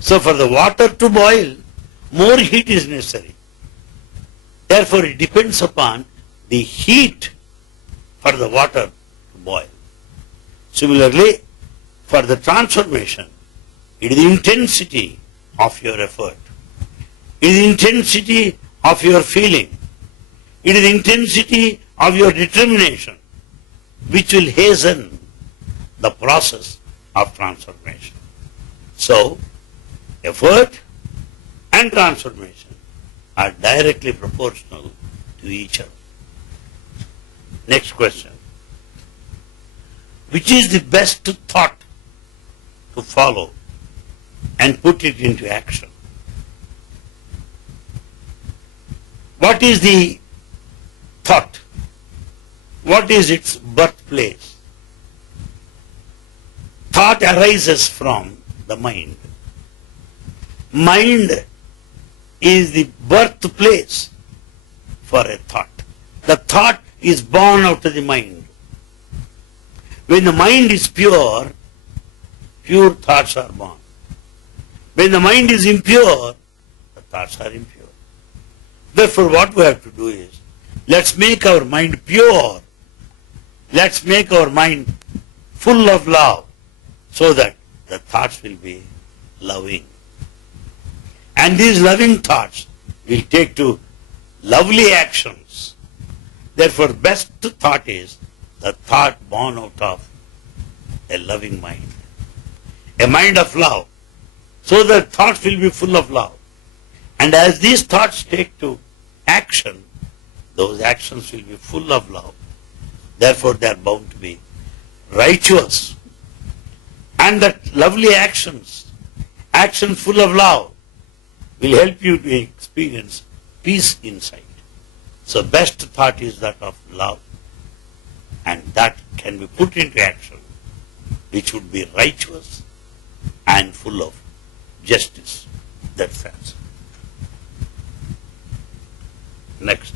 So for the water to boil, more heat is necessary. Therefore it depends upon the heat for the water to boil. Similarly, for the transformation, it is the intensity of your effort. It is the intensity of your feeling. It is the intensity of your determination which will hasten the process of transformation. So, effort and transformation are directly proportional to each other. Next question. Which is the best thought to follow and put it into action? What is the thought? What is its birthplace? Thought arises from the mind. Mind is the birthplace for a thought. The thought is born out of the mind. When the mind is pure, pure thoughts are born. When the mind is impure, the thoughts are impure. Therefore what we have to do is, let's make our mind pure. Let's make our mind full of love so that the thoughts will be loving. And these loving thoughts will take to lovely actions. Therefore best thought is the thought born out of a loving mind. A mind of love. So that thoughts will be full of love. And as these thoughts take to action, those actions will be full of love. Therefore they are bound to be righteous. And that lovely actions, action full of love, will help you to experience peace inside. So best thought is that of love, and that can be put into action, which would be righteous and full of justice. That's the answer. Next.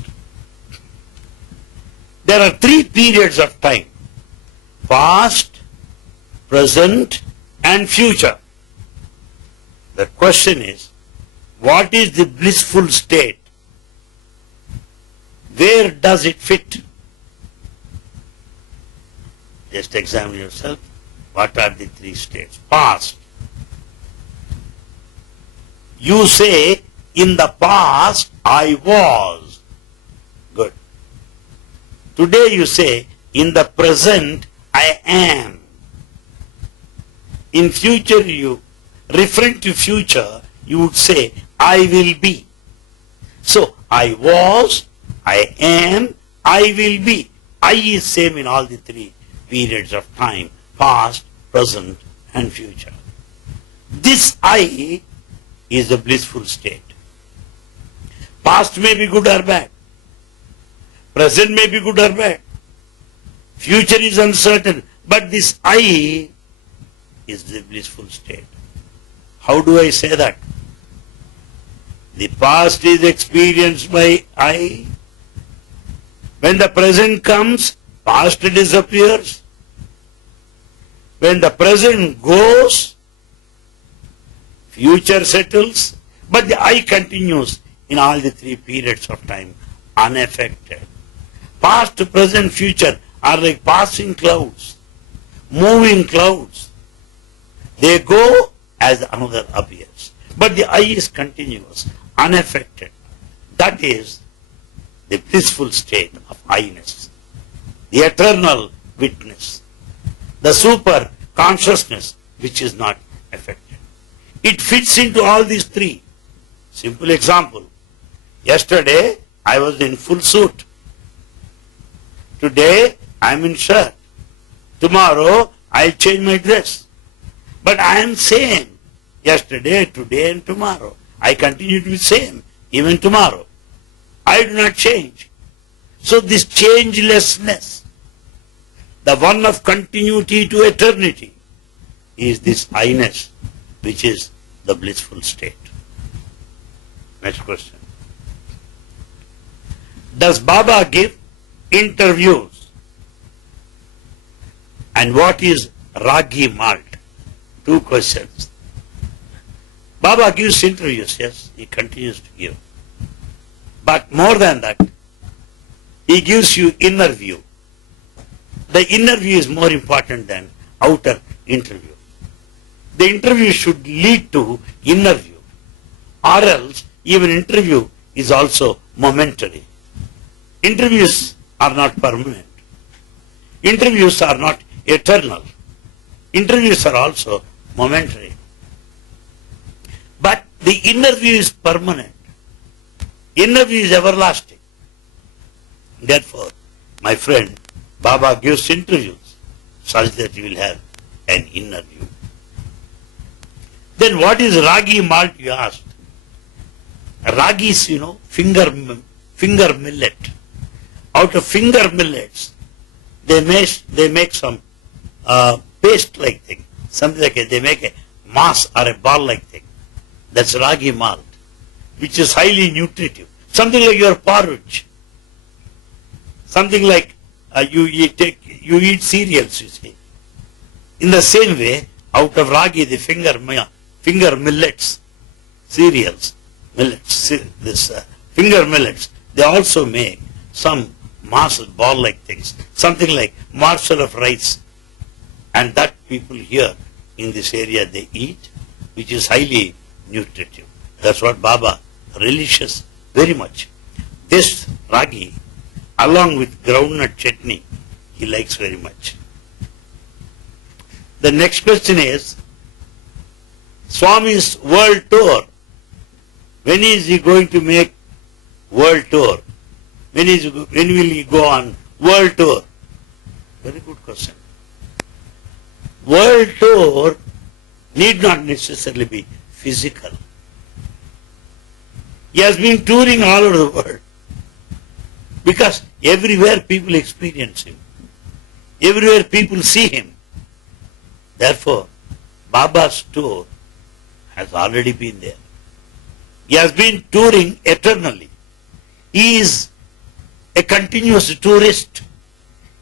There are three periods of time: past, present, and future. The question is, what is the blissful state? Where does it fit? Just examine yourself. What are the three states? Past. You say, in the past I was. Good. Today you say, in the present I am. In future you, referring to future, you would say, I will be. So, I was, I am, I will be. I is same in all the three periods of time: past, present, and future. This I is a blissful state. Past may be good or bad. Present may be good or bad. Future is uncertain. But this I is the blissful state. How do I say that? The past is experienced by I. When the present comes, past disappears. When the present goes, future settles. But the I continues in all the three periods of time, unaffected. Past, present, future are like passing clouds, moving clouds. They go as another appears. But the I is continuous, unaffected. That is the blissful state of I-ness, the eternal witness, the super consciousness which is not affected. It fits into all these three. Simple example. Yesterday I was in full suit. Today I am in shirt. Tomorrow I'll change my dress. But I am same. Yesterday, today and tomorrow. I continue to be same, even tomorrow. I do not change. So this changelessness, the one of continuity to eternity, is this I-ness, which is the blissful state. Next question. Does Baba give interviews? And what is Ragi malt? Two questions. Baba gives interviews, yes, he continues to give. But more than that, he gives you inner view. The inner view is more important than outer interview. The interview should lead to inner view, or else even interview is also momentary. Interviews are not permanent. Interviews are not eternal. Interviews are also momentary. But the inner view is permanent. Inner view is everlasting. Therefore, my friend, Baba gives interviews such that you will have an inner view. Then what is Ragi malt, you asked? Ragi is, finger millet. Out of finger millets, they make some paste-like thing. Something like they make a mass or a ball-like thing. That's Ragi malt, which is highly nutritive. Something like your porridge. Something like you eat cereals, you see. In the same way, out of Ragi, the finger millets, cereals, millets, finger millets, they also make some mass ball-like things, something like morsel of rice, and that people here in this area they eat, which is highly nutritive. That's what Baba relishes very much. This Ragi, along with groundnut chutney, he likes very much. The next question is, Swami's world tour. When is he going to make world tour? When will he go on world tour? Very good question. World tour need not necessarily be physical. He has been touring all over the world because everywhere people experience him. Everywhere people see him. Therefore, Baba's tour has already been there. He has been touring eternally. He is a continuous tourist.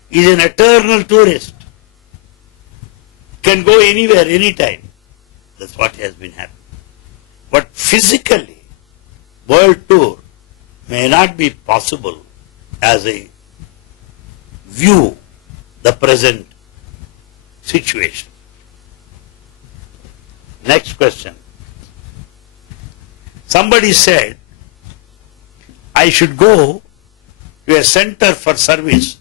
He is an eternal tourist. Can go anywhere, anytime. That's what has been happening. But physically, world tour may not be possible as a view the present situation. Next question. Somebody said, I should go to a center for service.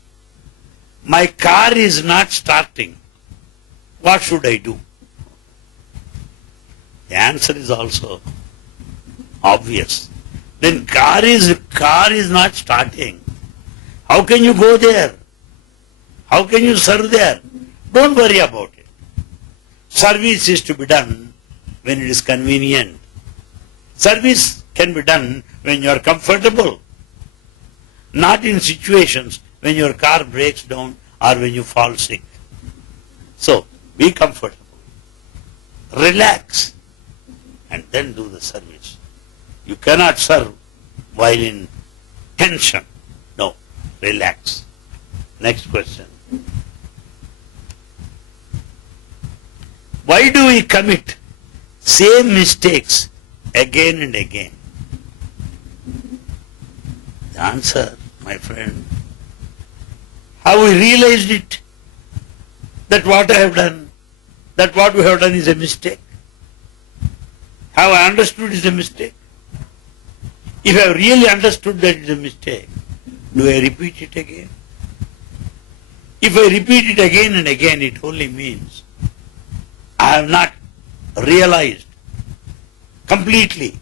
My car is not starting. What should I do? The answer is also obvious. Then car is not starting. How can you go there? How can you serve there? Don't worry about it. Service is to be done when it is convenient. Service can be done when you are comfortable, not in situations when your car breaks down or when you fall sick. So, be comfortable, relax, and then do the service. You cannot serve while in tension. No, relax. Next question. Why do we commit same mistakes again and again? The answer, my friend, have we realized it? That what I have done, that what we have done is a mistake? Have I understood it is a mistake? If I have really understood that it is a mistake, do I repeat it again? If I repeat it again and again, it only means I have not realized completely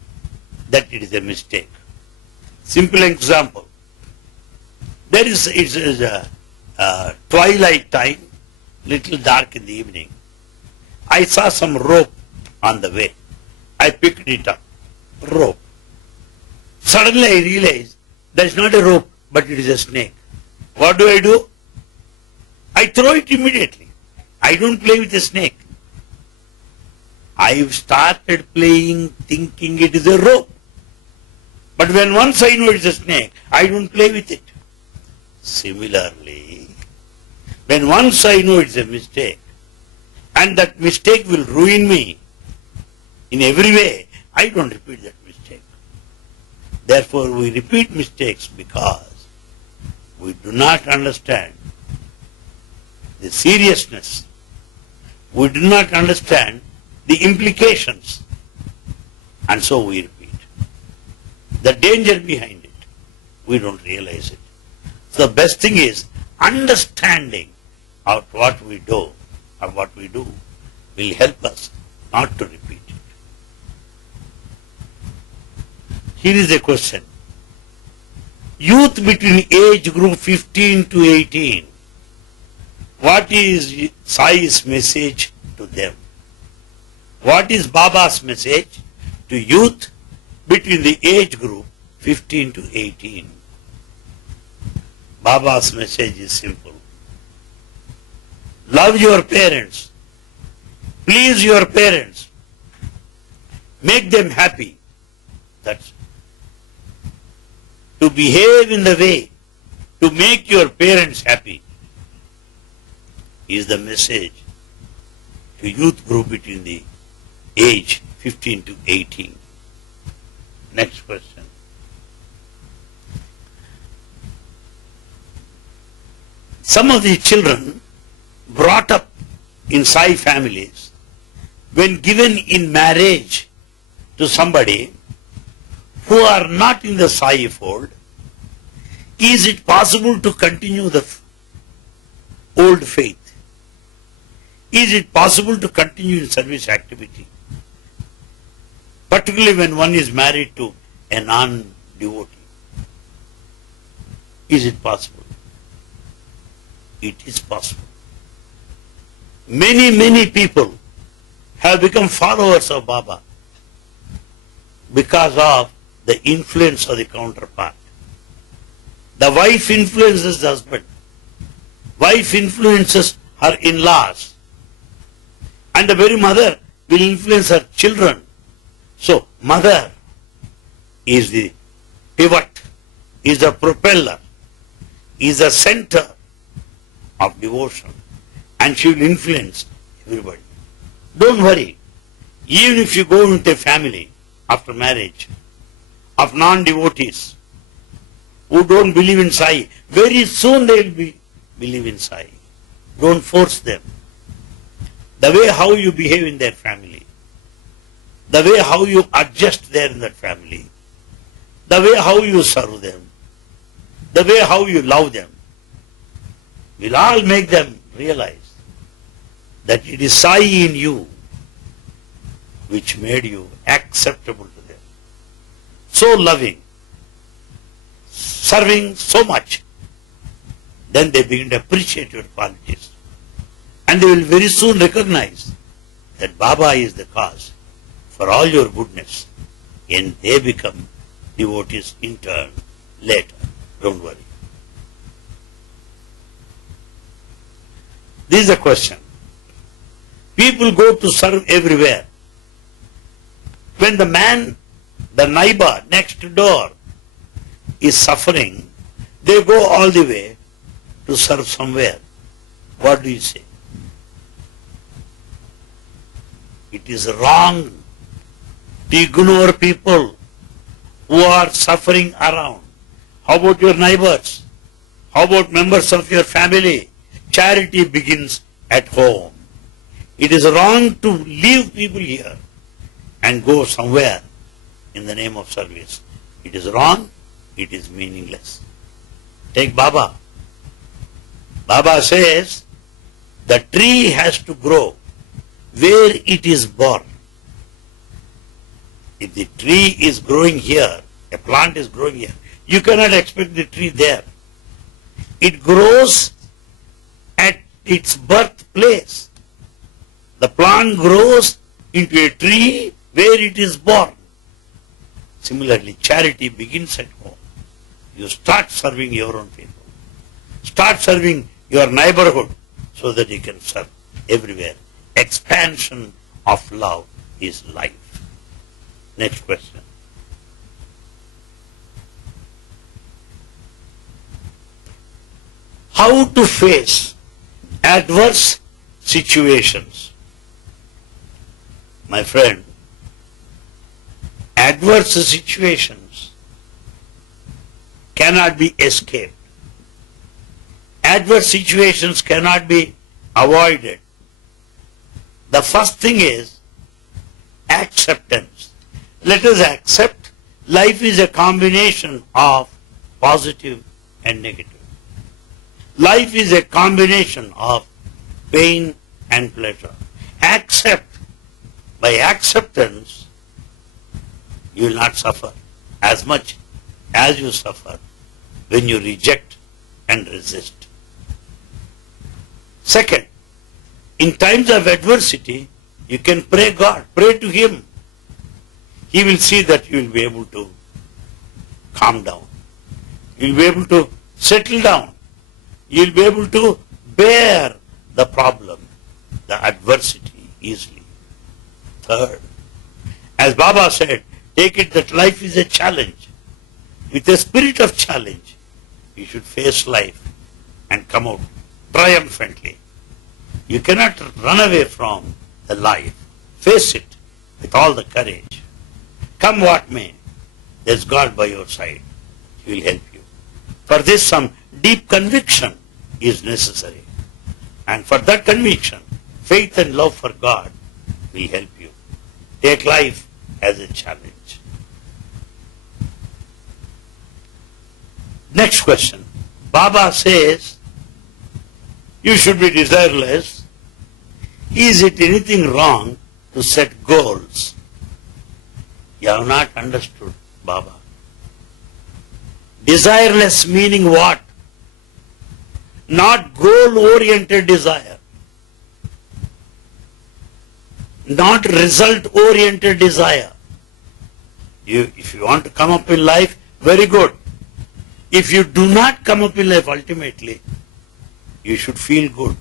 that it is a mistake. Simple example. It is a twilight time, little dark in the evening. I saw some rope on the way. I picked it up. Rope. Suddenly I realized that is not a rope, but it is a snake. What do? I throw it immediately. I don't play with a snake. I've started playing thinking it is a rope. But when once I know it's a snake, I don't play with it. Similarly, when once I know it's a mistake, and that mistake will ruin me in every way, I don't repeat that mistake. Therefore, we repeat mistakes because we do not understand the seriousness. We do not understand the implications. And so we repeat. The danger behind it, we don't realize it. So the best thing is understanding of what we do or what we do will help us not to repeat it. Here is a question. Youth between age group 15 to 18, what is Sai's message to them? What is Baba's message to youth between the age group 15 to 18? Baba's message is simple. Love your parents. Please your parents. Make them happy. That's to behave in the way to make your parents happy is the message to youth group between the age 15 to 18. Next question. Some of the children brought up in Sai families, when given in marriage to somebody who are not in the Sai fold, is it possible to continue the old faith? Is it possible to continue in service activity? Particularly when one is married to a non-devotee. Is it possible? It is possible. Many people have become followers of Baba because of the influence of the counterpart. The wife influences the husband. Wife influences her in-laws. And the very mother will influence her children. So, mother is the pivot, is the propeller, is the center of devotion, and she will influence everybody. Don't worry. Even if you go into a family after marriage of non-devotees who don't believe in Sai, very soon they will believe in Sai. Don't force them. The way how you behave in their family, the way how you adjust there in that family, the way how you serve them, the way how you love them, will all make them realize that it is Sai in you which made you acceptable to them. So loving, serving so much, then they begin to appreciate your qualities. And they will very soon recognize that Baba is the cause for all your goodness. And they become devotees in turn later. Don't worry. This is a question. People go to serve everywhere. When the man, the neighbor next door is suffering, they go all the way to serve somewhere. What do you say? It is wrong to ignore people who are suffering around. How about your neighbors? How about members of your family? Charity begins at home. It is wrong to leave people here and go somewhere in the name of service. It is wrong. It is meaningless. Take Baba. Baba says the tree has to grow where it is born. If the tree is growing here, a plant is growing here, you cannot expect the tree there. It grows at its birthplace. The plant grows into a tree where it is born. Similarly, charity begins at home. You start serving your own people. Start serving your neighborhood so that he can serve everywhere. Expansion of love is life. Next question. How to face adverse situations? My friend, adverse situations cannot be escaped. Adverse situations cannot be avoided. The first thing is acceptance. Let us accept life is a combination of positive and negative. Life is a combination of pain and pleasure. Accept. By acceptance, you will not suffer as much as you suffer when you reject and resist. Second, in times of adversity, you can pray God, pray to Him. He will see that you will be able to calm down. You will be able to settle down. You will be able to bear the problem, the adversity easily. Third, as Baba said, take it that life is a challenge. With a spirit of challenge, you should face life and come out triumphantly. You cannot run away from the life. Face it with all the courage. Come what may, there's God by your side. He will help you. For this, some deep conviction is necessary. And for that conviction, faith and love for God will help you. Take life as a challenge. Next question. Baba says, you should be desireless. Is it anything wrong to set goals? You have not understood Baba. Desireless meaning what? Not goal-oriented desire. Not result-oriented desire. If you want to come up in life, very good. If you do not come up in life ultimately, you should feel good.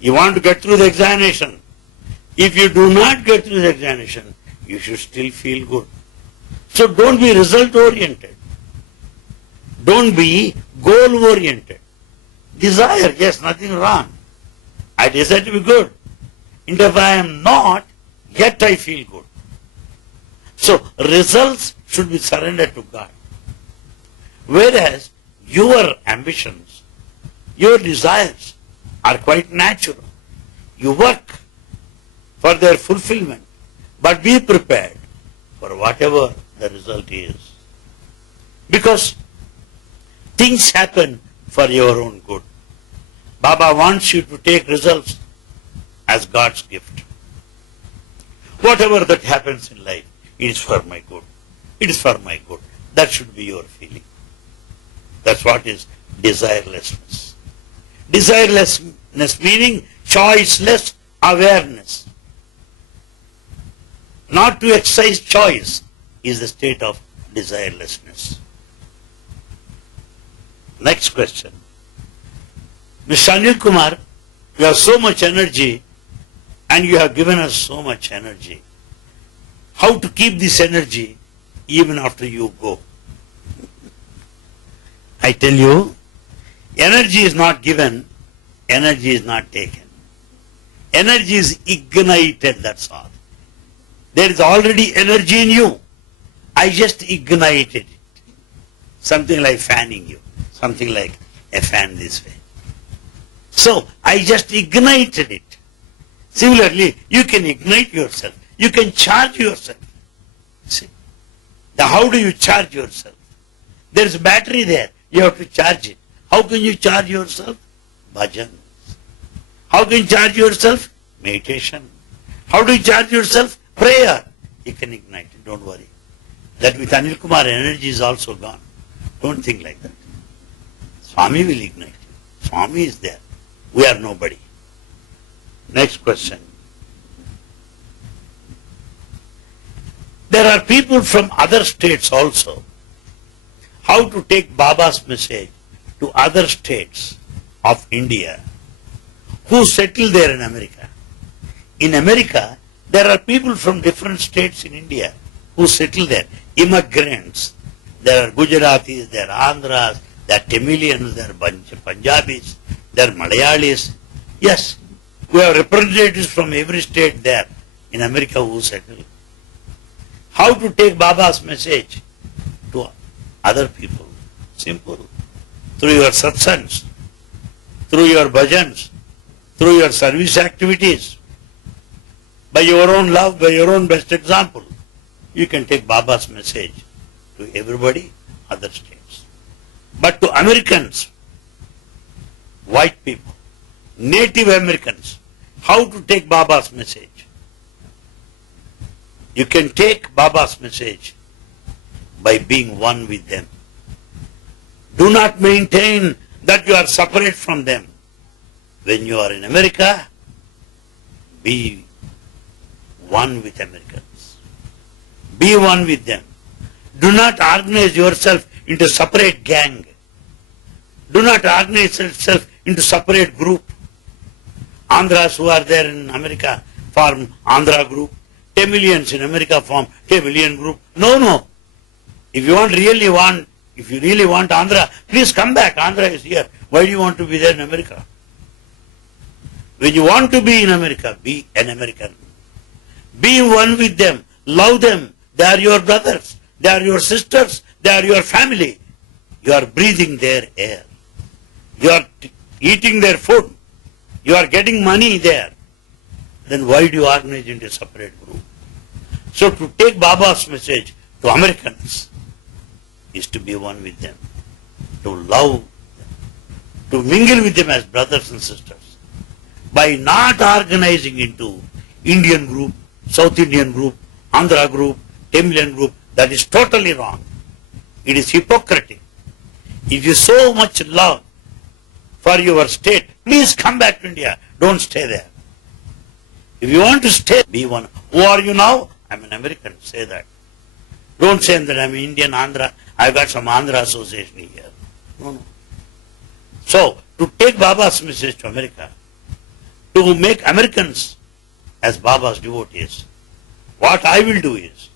You want to get through the examination. If you do not get through the examination, you should still feel good. So don't be result-oriented. Don't be goal-oriented. Desire, yes, nothing wrong. I desire to be good. And if I am not, yet I feel good. So results should be surrendered to God. Whereas your ambitions, your desires are quite natural. You work for their fulfillment, but be prepared for whatever the result is. Because things happen for your own good. Baba wants you to take results as God's gift. Whatever that happens in life, it is for my good. It is for my good. That should be your feeling. That's what is desirelessness. Desirelessness meaning choiceless awareness. Not to exercise choice is the state of desirelessness. Next question. Mr. Anil Kumar, you have so much energy and you have given us so much energy. How to keep this energy even after you go? I tell you, energy is not given, energy is not taken. Energy is ignited, that's all. There is already energy in you. I just ignited it. Something like fanning you. Something like a fan this way. So, I just ignited it. Similarly, you can ignite yourself. You can charge yourself. See? Now, how do you charge yourself? There is a battery there. You have to charge it. How can you charge yourself? Bhajan. How can you charge yourself? Meditation. How do you charge yourself? Prayer. You can ignite it. Don't worry. That with Anil Kumar, energy is also gone. Don't think like that. Swami will ignite you. Swami is there. We are nobody. Next question. There are people from other states also. How to take Baba's message to other states? of India who settled there in America. In America, there are people from different states in India who settle there, immigrants. There are Gujaratis, there are Andhras, there are Tamilians, there are Punjabis, there are Malayalis. Yes, we have representatives from every state there in America who settle. How to take Baba's message to other people? Simple. Through your satsangs, through your bhajans, through your service activities, by your own love, by your own best example, you can take Baba's message to everybody, other states. But to Americans, white people, Native Americans, how to take Baba's message? You can take Baba's message by being one with them. Do not maintain that you are separate from them. When you are in America, be one with Americans. Be one with them. Do not organize yourself into separate gang. Do not organize yourself into separate group. Andhras who are there in America form Andhra group. Tamilians in America form Tamilian group. No. If you really want Andhra, please come back. Andhra is here. Why do you want to be there in America? When you want to be in America, be an American. Be one with them. Love them. They are your brothers. They are your sisters. They are your family. You are breathing their air. You are eating their food. You are getting money there. Then why do you organize into a separate group? So to take Baba's message to Americans is to be one with them, to love them, to mingle with them as brothers and sisters. By not organizing into Indian group, South Indian group, Andhra group, Tamilian group, that is totally wrong. It is hypocritic. If you so much love for your state, please come back to India. Don't stay there. If you want to stay, be one. Who are you now? I'm an American. Say that. Don't say that I'm Indian, Andhra. I've got some Andhra association here. No. So, to take Baba's message to America, to make Americans as Baba's devotees, what I will do is,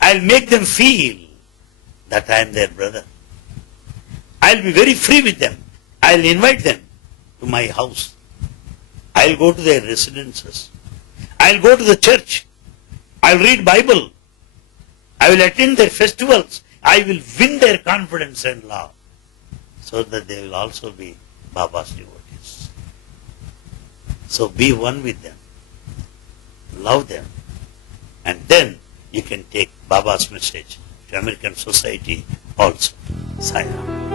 I'll make them feel that I am their brother. I'll be very free with them. I'll invite them to my house. I'll go to their residences. I'll go to the church. I'll read Bible. I will attend their festivals. I will win their confidence and love so that they will also be Baba's devotees. So be one with them. Love them. And then you can take Baba's message to American society also. Sai Ram.